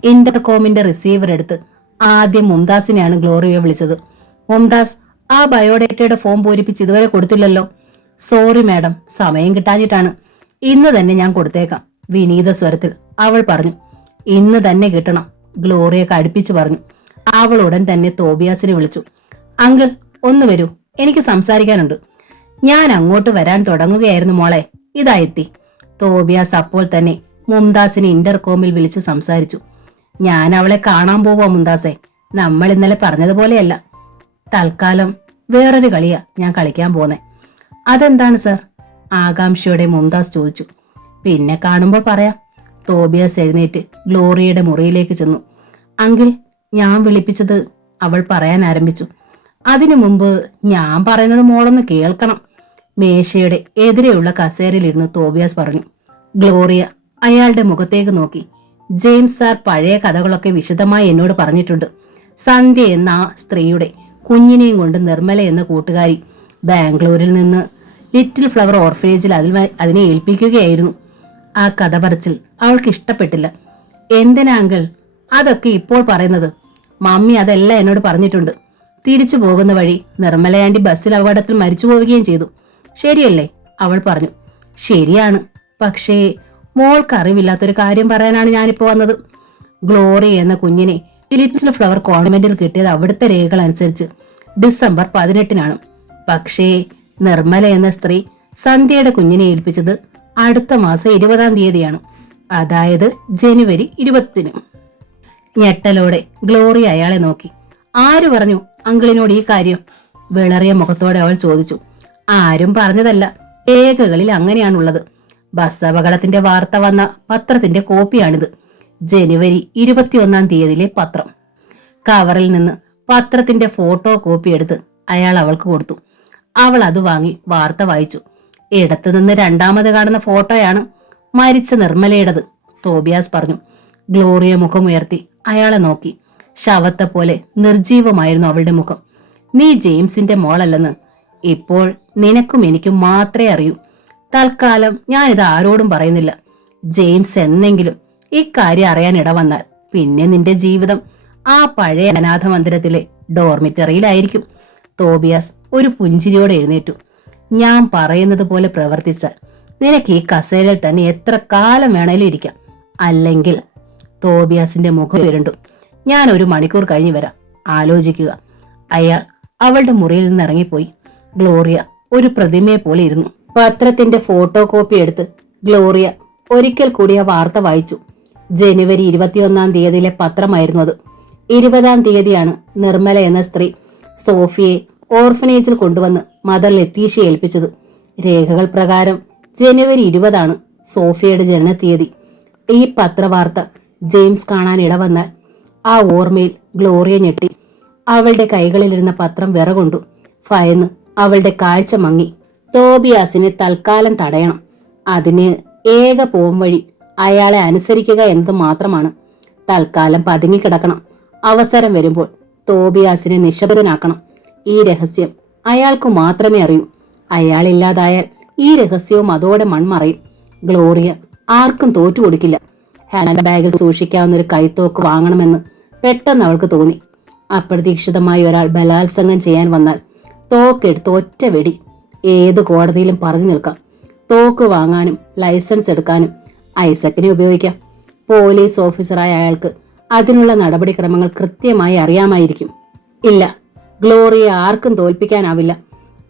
ഇന്റർകോമിന്റെ റിസീവർ എടുത്ത് ആദ്യം മുംതാസിനെയാണ് ഗ്ലോറിയ വിളിച്ചത്. മുംതാസ്, ആ ബയോഡേറ്റയുടെ ഫോം പൂരിപ്പിച്ച് ഇതുവരെ കൊടുത്തില്ലല്ലോ. സോറി മാഡം, സമയം കിട്ടാഞ്ഞിട്ടാണ്. ഇന്ന് തന്നെ ഞാൻ കൊടുത്തേക്കാം, വിനീത സ്വരത്തിൽ അവൾ പറഞ്ഞു. ഇന്ന് തന്നെ കിട്ടണം, ഗ്ലോറിയ കടുപ്പിച്ചു പറഞ്ഞു. അവൾ ഉടൻ തന്നെ തോബിയാസിനെ വിളിച്ചു. അങ്കിൾ, ഒന്ന് വരൂ, എനിക്ക് സംസാരിക്കാനുണ്ട്. ഞാൻ അങ്ങോട്ട് വരാൻ തുടങ്ങുകയായിരുന്നു മോളെ, ഇതാ എത്തി. തോബിയാസ് അപ്പോൾ തന്നെ മുംതാസിനെ ഇന്റർകോമിൽ വിളിച്ച് സംസാരിച്ചു. ഞാൻ അവളെ കാണാൻ പോവാ മുംതാസെ. നമ്മൾ ഇന്നലെ പറഞ്ഞതുപോലെയല്ല. തൽക്കാലം വേറൊരു കളിയാ ഞാൻ കളിക്കാൻ പോന്നെ. അതെന്താണ് സർ? ആകാംക്ഷയോടെ മുംതാസ് ചോദിച്ചു. പിന്നെ കാണുമ്പോൾ പറയാം. തോബിയാസ് എഴുന്നേറ്റ് ഗ്ലോറിയയുടെ മുറിയിലേക്ക് ചെന്നു. അങ്കിൾ, ഞാൻ വിളിപ്പിച്ചത്, അവൾ പറയാൻ ആരംഭിച്ചു. അതിനു മുമ്പ് ഞാൻ പറയുന്നത് മോളൊന്ന് കേൾക്കണം. മേശയുടെ എതിരെയുള്ള കസേരയിലിരുന്ന് തോബിയാസ് പറഞ്ഞു. ഗ്ലോറിയ അയാളുടെ മുഖത്തേക്ക് നോക്കി. ജെയിംസ് സാർ പഴയ കഥകളൊക്കെ വിശദമായി എന്നോട് പറഞ്ഞിട്ടുണ്ട്. സന്ധ്യ എന്ന ആ സ്ത്രീയുടെ കുഞ്ഞിനെയും കൊണ്ട് നിർമ്മല എന്ന കൂട്ടുകാരി ബാംഗ്ലൂരിൽ നിന്ന് ലിറ്റിൽ ഫ്ലവർ ഓർഫനേജിൽ അതിനെ ഏൽപ്പിക്കുകയായിരുന്നു. ആ കഥ പറച്ചിൽ അവൾക്ക് ഇഷ്ടപ്പെട്ടില്ല. എന്തിനാ അങ്കിൾ അതൊക്കെ ഇപ്പോൾ പറയുന്നത്? മമ്മി അതെല്ലാം എന്നോട് പറഞ്ഞിട്ടുണ്ട്. തിരിച്ചു പോകുന്ന വഴി നിർമ്മല ആന്റി ബസ്സിൽ അപകടത്തിൽ മരിച്ചു പോവുകയും ചെയ്തു. ശരിയല്ലേ? അവൾ പറഞ്ഞു. ശരിയാണ്, പക്ഷേ മോൾക്ക് അറിവില്ലാത്തൊരു കാര്യം പറയാനാണ് ഞാനിപ്പോ വന്നത്. ഗ്ലോറി എന്ന കുഞ്ഞിനെ ലിറ്റിൽ ഫ്ലവർ കോൺവെന്റിൽ കിട്ടിയത് അവിടുത്തെ രേഖകൾ അനുസരിച്ച് ഡിസംബർ 18-നാണ്. പക്ഷേ നിർമ്മല എന്ന സ്ത്രീ സന്ധ്യയുടെ കുഞ്ഞിനെ ഏൽപ്പിച്ചത് അടുത്ത മാസം 20-ാം തീയതിയാണ്, അതായത് ജനുവരി 20-ന്. ഞെട്ടലോടെ ഗ്ലോറി അയാളെ നോക്കി. ആര് പറഞ്ഞു അങ്കിളിനോട് ഈ കാര്യം? വിളറിയ മുഖത്തോടെ അവൾ ചോദിച്ചു. ആരും പറഞ്ഞതല്ല, രേഖകളിൽ അങ്ങനെയാണുള്ളത്. ബസ് അപകടത്തിന്റെ വാർത്ത വന്ന പത്രത്തിന്റെ കോപ്പിയാണിത്. ജനുവരി 21-ാം തീയതിയിലെ പത്രം. കവറിൽ നിന്ന് പത്രത്തിന്റെ ഫോട്ടോ കോപ്പി എടുത്ത് അയാൾ അവൾക്ക് കൊടുത്തു. അവൾ അത് വാങ്ങി വാർത്ത വായിച്ചു. ഇടത്തുനിന്ന് രണ്ടാമത് കാണുന്ന ഫോട്ടോയാണ് മരിച്ച നിർമ്മലയുടേത്, തോബിയാസ് പറഞ്ഞു. ഗ്ലോറിയ മുഖമുയർത്തി അയാളെ നോക്കി. ശവത്തെ പോലെ നിർജീവമായിരുന്നു അവളുടെ മുഖം. നീ ജെയിംസിന്റെ മോളല്ലെന്ന് ഇപ്പോൾ നിനക്കും എനിക്കും മാത്രമേ അറിയൂ. തൽക്കാലം ഞാനിത് ആരോടും പറയുന്നില്ല. ജെയിംസ് എന്നെങ്കിലും ഇക്കാര്യം അറിയാൻ ഇടവന്നാൽ പിന്നെ നിന്റെ ജീവിതം ആ പഴയ അനാഥ മന്ദിരത്തിലെ ഡോർമിറ്ററിയിലായിരിക്കും. തോബിയാസ് ഒരു പുഞ്ചിരിയോടെ എഴുന്നേറ്റു. ഞാൻ പറയുന്നത് പോലെ പ്രവർത്തിച്ചാൽ നിനക്ക് ഈ കസേരയിൽ തന്നെ എത്ര കാലം വേണേലും ഇരിക്കാം. അല്ലെങ്കിൽ തോബിയാസിന്റെ മുഖം ഉരുണ്ടു. ഞാൻ 1 മണിക്കൂർ കഴിഞ്ഞു വരാം, ആലോചിക്കുക. അയാൾ അവളുടെ മുറിയിൽ നിന്ന് ഇറങ്ങിപ്പോയി. ഗ്ലോറിയ ഒരു പ്രതിമയെ പോലെ ഇരുന്നു. പത്രത്തിന്റെ ഫോട്ടോ കോപ്പി എടുത്ത് ഗ്ലോറിയ ഒരിക്കൽ കൂടി ആ വാർത്ത വായിച്ചു. ജനുവരി 21-ാം തീയതിയിലെ പത്രമായിരുന്നു അത്. 20-ാം തീയതിയാണ് നിർമ്മല എന്ന സ്ത്രീ സോഫിയെ ഓർഫനേജിൽ കൊണ്ടുവന്ന് മദർ ലത്തീഷയെ ഏൽപ്പിച്ചത്. രേഖകൾ പ്രകാരം ജനുവരി 20-ആണ് സോഫിയയുടെ ജനനത്തീയതി. ഈ പത്രവാർത്ത ജെയിംസ് കാണാൻ ഇടവന്നാൽ ആ ഓർമ്മയിൽ ഗ്ലോറിയ ഞെട്ടി. അവളുടെ കൈകളിലിരുന്ന പത്രം വിറകൊണ്ടു. ഭയന്ന് അവളുടെ കാഴ്ച മങ്ങി. തോബിയാസിനെ തൽക്കാലം തടയണം. അതിന് ഏക പോംവഴി അയാളെ അനുസരിക്കുക എന്നത് മാത്രമാണ്. തൽക്കാലം പതുങ്ങിക്കിടക്കണം. അവസരം വരുമ്പോൾ തോബിയാസിനെ നിശബ്ദനാക്കണം. ഈ രഹസ്യം അയാൾക്ക് മാത്രമേ അറിയൂ. അയാളില്ലാതായാൽ ഈ രഹസ്യവും അതോടെ മൺമറയും. ഗ്ലോറിയ ആർക്കും തോറ്റുകൊടുക്കില്ല. ഹാൻഡ് ബാഗിൽ സൂക്ഷിക്കാവുന്ന ഒരു കൈത്തോക്ക് വാങ്ങണമെന്ന് പെട്ടെന്ന് അവൾക്ക് തോന്നി. അപ്രതീക്ഷിതമായി ഒരാൾ ബലാത്സംഗം ചെയ്യാൻ വന്നാൽ തോക്കെടുത്ത് ഒറ്റ വെടി ഏത് കോടതിയിലും പറഞ്ഞു നിൽക്കാം. തോക്ക് വാങ്ങാനും ലൈസൻസ് എടുക്കാനും ഐസക്കിനെ ഉപയോഗിക്കാം. പോലീസ് ഓഫീസറായ അയാൾക്ക് അതിനുള്ള നടപടിക്രമങ്ങൾ കൃത്യമായി അറിയാമായിരിക്കും. ഇല്ല, ഗ്ലോറിയെ ആർക്കും തോൽപ്പിക്കാനാവില്ല.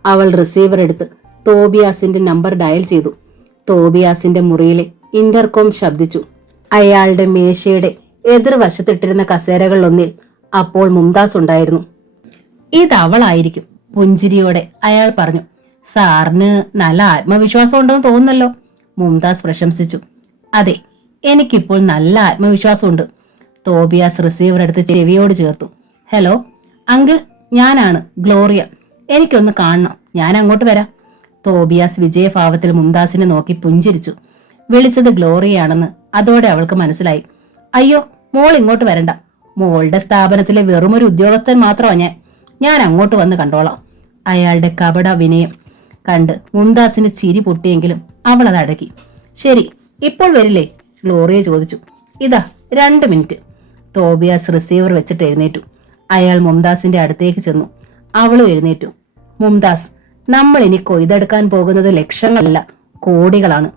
അവൾ റിസീവർ എടുത്ത് തോബിയാസിന്റെ നമ്പർ ഡയൽ ചെയ്തു. തോബിയാസിന്റെ മുറിയിലെ ഇന്റർകോം ശബ്ദിച്ചു. അയാളുടെ മേശയുടെ എതിർവശത്തിട്ടിരുന്ന കസേരകളിലൊന്നിൽ അപ്പോൾ മുംതാസ് ഉണ്ടായിരുന്നു. ഇതവളായിരിക്കും, പുഞ്ചിരിയോടെ അയാൾ പറഞ്ഞു. സാറിന് നല്ല ആത്മവിശ്വാസം ഉണ്ടെന്ന് തോന്നുന്നല്ലോ, മുംതാസ് പ്രശംസിച്ചു. അതെ, എനിക്കിപ്പോൾ നല്ല ആത്മവിശ്വാസമുണ്ട്. തോബിയാസ് റിസീവർ എടുത്ത് ചെവിയോട് ചേർത്തു. ഹലോ അങ്കിൾ, ഞാനാണ് ഗ്ലോറിയ. എനിക്കൊന്ന് കാണണം, ഞാൻ അങ്ങോട്ട് വരാം. തോബിയാസ് വിജയഭാവത്തിൽ മുംതാസിനെ നോക്കി പുഞ്ചിരിച്ചു. വിളിച്ചത് ഗ്ലോറിയാണെന്ന് അതോടെ അവൾക്ക് മനസ്സിലായി. അയ്യോ, മോൾ ഇങ്ങോട്ട് വരണ്ട, മോളുടെ സ്ഥാപനത്തിലെ വെറുമൊരു ഉദ്യോഗസ്ഥൻ മാത്രമാണ് ഞാൻ അങ്ങോട്ട് വന്ന് കണ്ടോളാം. അയാളുടെ കപട വിനയം കണ്ട് മുംതാസിന് ചിരി പൊട്ടിയെങ്കിലും അവൾ അത് അടക്കി. ശരി, ഇപ്പോൾ വരില്ലേ? ഗ്ലോറിയ ചോദിച്ചു. ഇതാ 2 മിനിറ്റ്. തോബിയാസ് റിസീവർ വെച്ചിട്ട് എഴുന്നേറ്റു. അയാൾ മുംതാസിന്റെ അടുത്തേക്ക് ചെന്നു. അവളും എഴുന്നേറ്റു. മുംതാസ്, നമ്മൾ ഇനി കൊയ്തെടുക്കാൻ പോകുന്നത് ലക്ഷങ്ങളല്ല, കോടികളാണ്.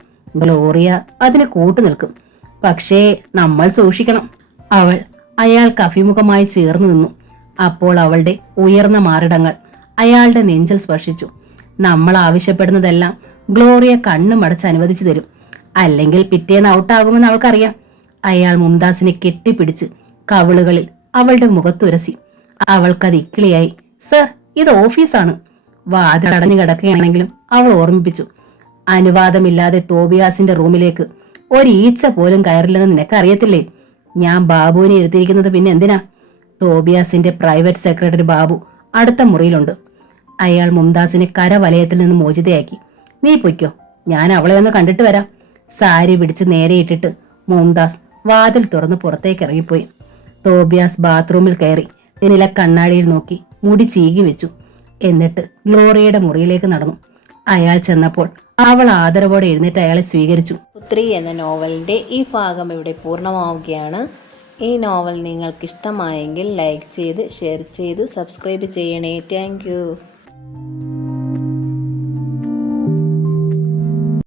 ഗ്ലോറിയ അതിന് കൂട്ടു നിൽക്കും. പക്ഷേ നമ്മൾ സൂക്ഷിക്കണം. അവൾ അയാൾക്ക് അഭിമുഖമായി ചേർന്നു നിന്നു. അപ്പോൾ അവളുടെ ഉയർന്ന മാറിടങ്ങൾ അയാളുടെ നെഞ്ചിൽ സ്പർശിച്ചു. നമ്മൾ ആവശ്യപ്പെടുന്നതെല്ലാം ഗ്ലോറിയ കണ്ണുമടച്ച് അനുവദിച്ചു തരും. അല്ലെങ്കിൽ പിറ്റേന്ന് ഔട്ടാകുമെന്ന് അവൾക്കറിയാം. അയാൾ മുംതാസിനെ കെട്ടിപ്പിടിച്ച് കവിളുകളിൽ അവളുടെ മുഖത്തുരസി. അവൾക്കത് ഇക്കിളിയായി. സർ, ഇത് ഓഫീസാണ്. വാതിലടഞ്ഞു കിടക്കുകയാണെങ്കിലും അവൾ ഓർമ്മിപ്പിച്ചു. അനുവാദമില്ലാതെ തോബിയാസിന്റെ റൂമിലേക്ക് ഒരു ഈച്ച പോലും കയറില്ലെന്ന് നിനക്കറിയത്തില്ലേ? ഞാൻ ബാബുവിനെ എടുത്തിരിക്കുന്നത് പിന്നെ എന്തിനാ? തോബിയാസിന്റെ പ്രൈവറ്റ് സെക്രട്ടറി ബാബു അടുത്ത മുറിയിലുണ്ട്. അയാൾ മുംതാസിനെ കരവലയത്തിൽ നിന്ന് മോചിതയാക്കി. നീ പൊയ്ക്കോ, ഞാൻ അവളെ ഒന്ന് കണ്ടിട്ട് വരാം. സാരി പിടിച്ച് നേരെ ഇട്ടിട്ട് മുംതാസ് വാതിൽ തുറന്ന് പുറത്തേക്ക് ഇറങ്ങിപ്പോയി. തോബിയാസ് ബാത്റൂമിൽ കയറി നില കണ്ണാടിയിൽ നോക്കി മുടി ചീകി വെച്ചു. എന്നിട്ട് ഗ്ലോറിയയുടെ മുറിയിലേക്ക് നടന്നു. അയാൾ ചെന്നപ്പോൾ അവൾ ആദരവോടെ എഴുന്നേറ്റ് അയാളെ സ്വീകരിച്ചു. പുത്രി എന്ന നോവലിൻ്റെ ഈ ഭാഗം ഇവിടെ പൂർണ്ണമാവുകയാണ്. ഈ നോവൽ നിങ്ങൾക്ക് ഇഷ്ടമായെങ്കിൽ ലൈക്ക് ചെയ്ത് ഷെയർ ചെയ്ത് സബ്സ്ക്രൈബ് ചെയ്യണേ. താങ്ക്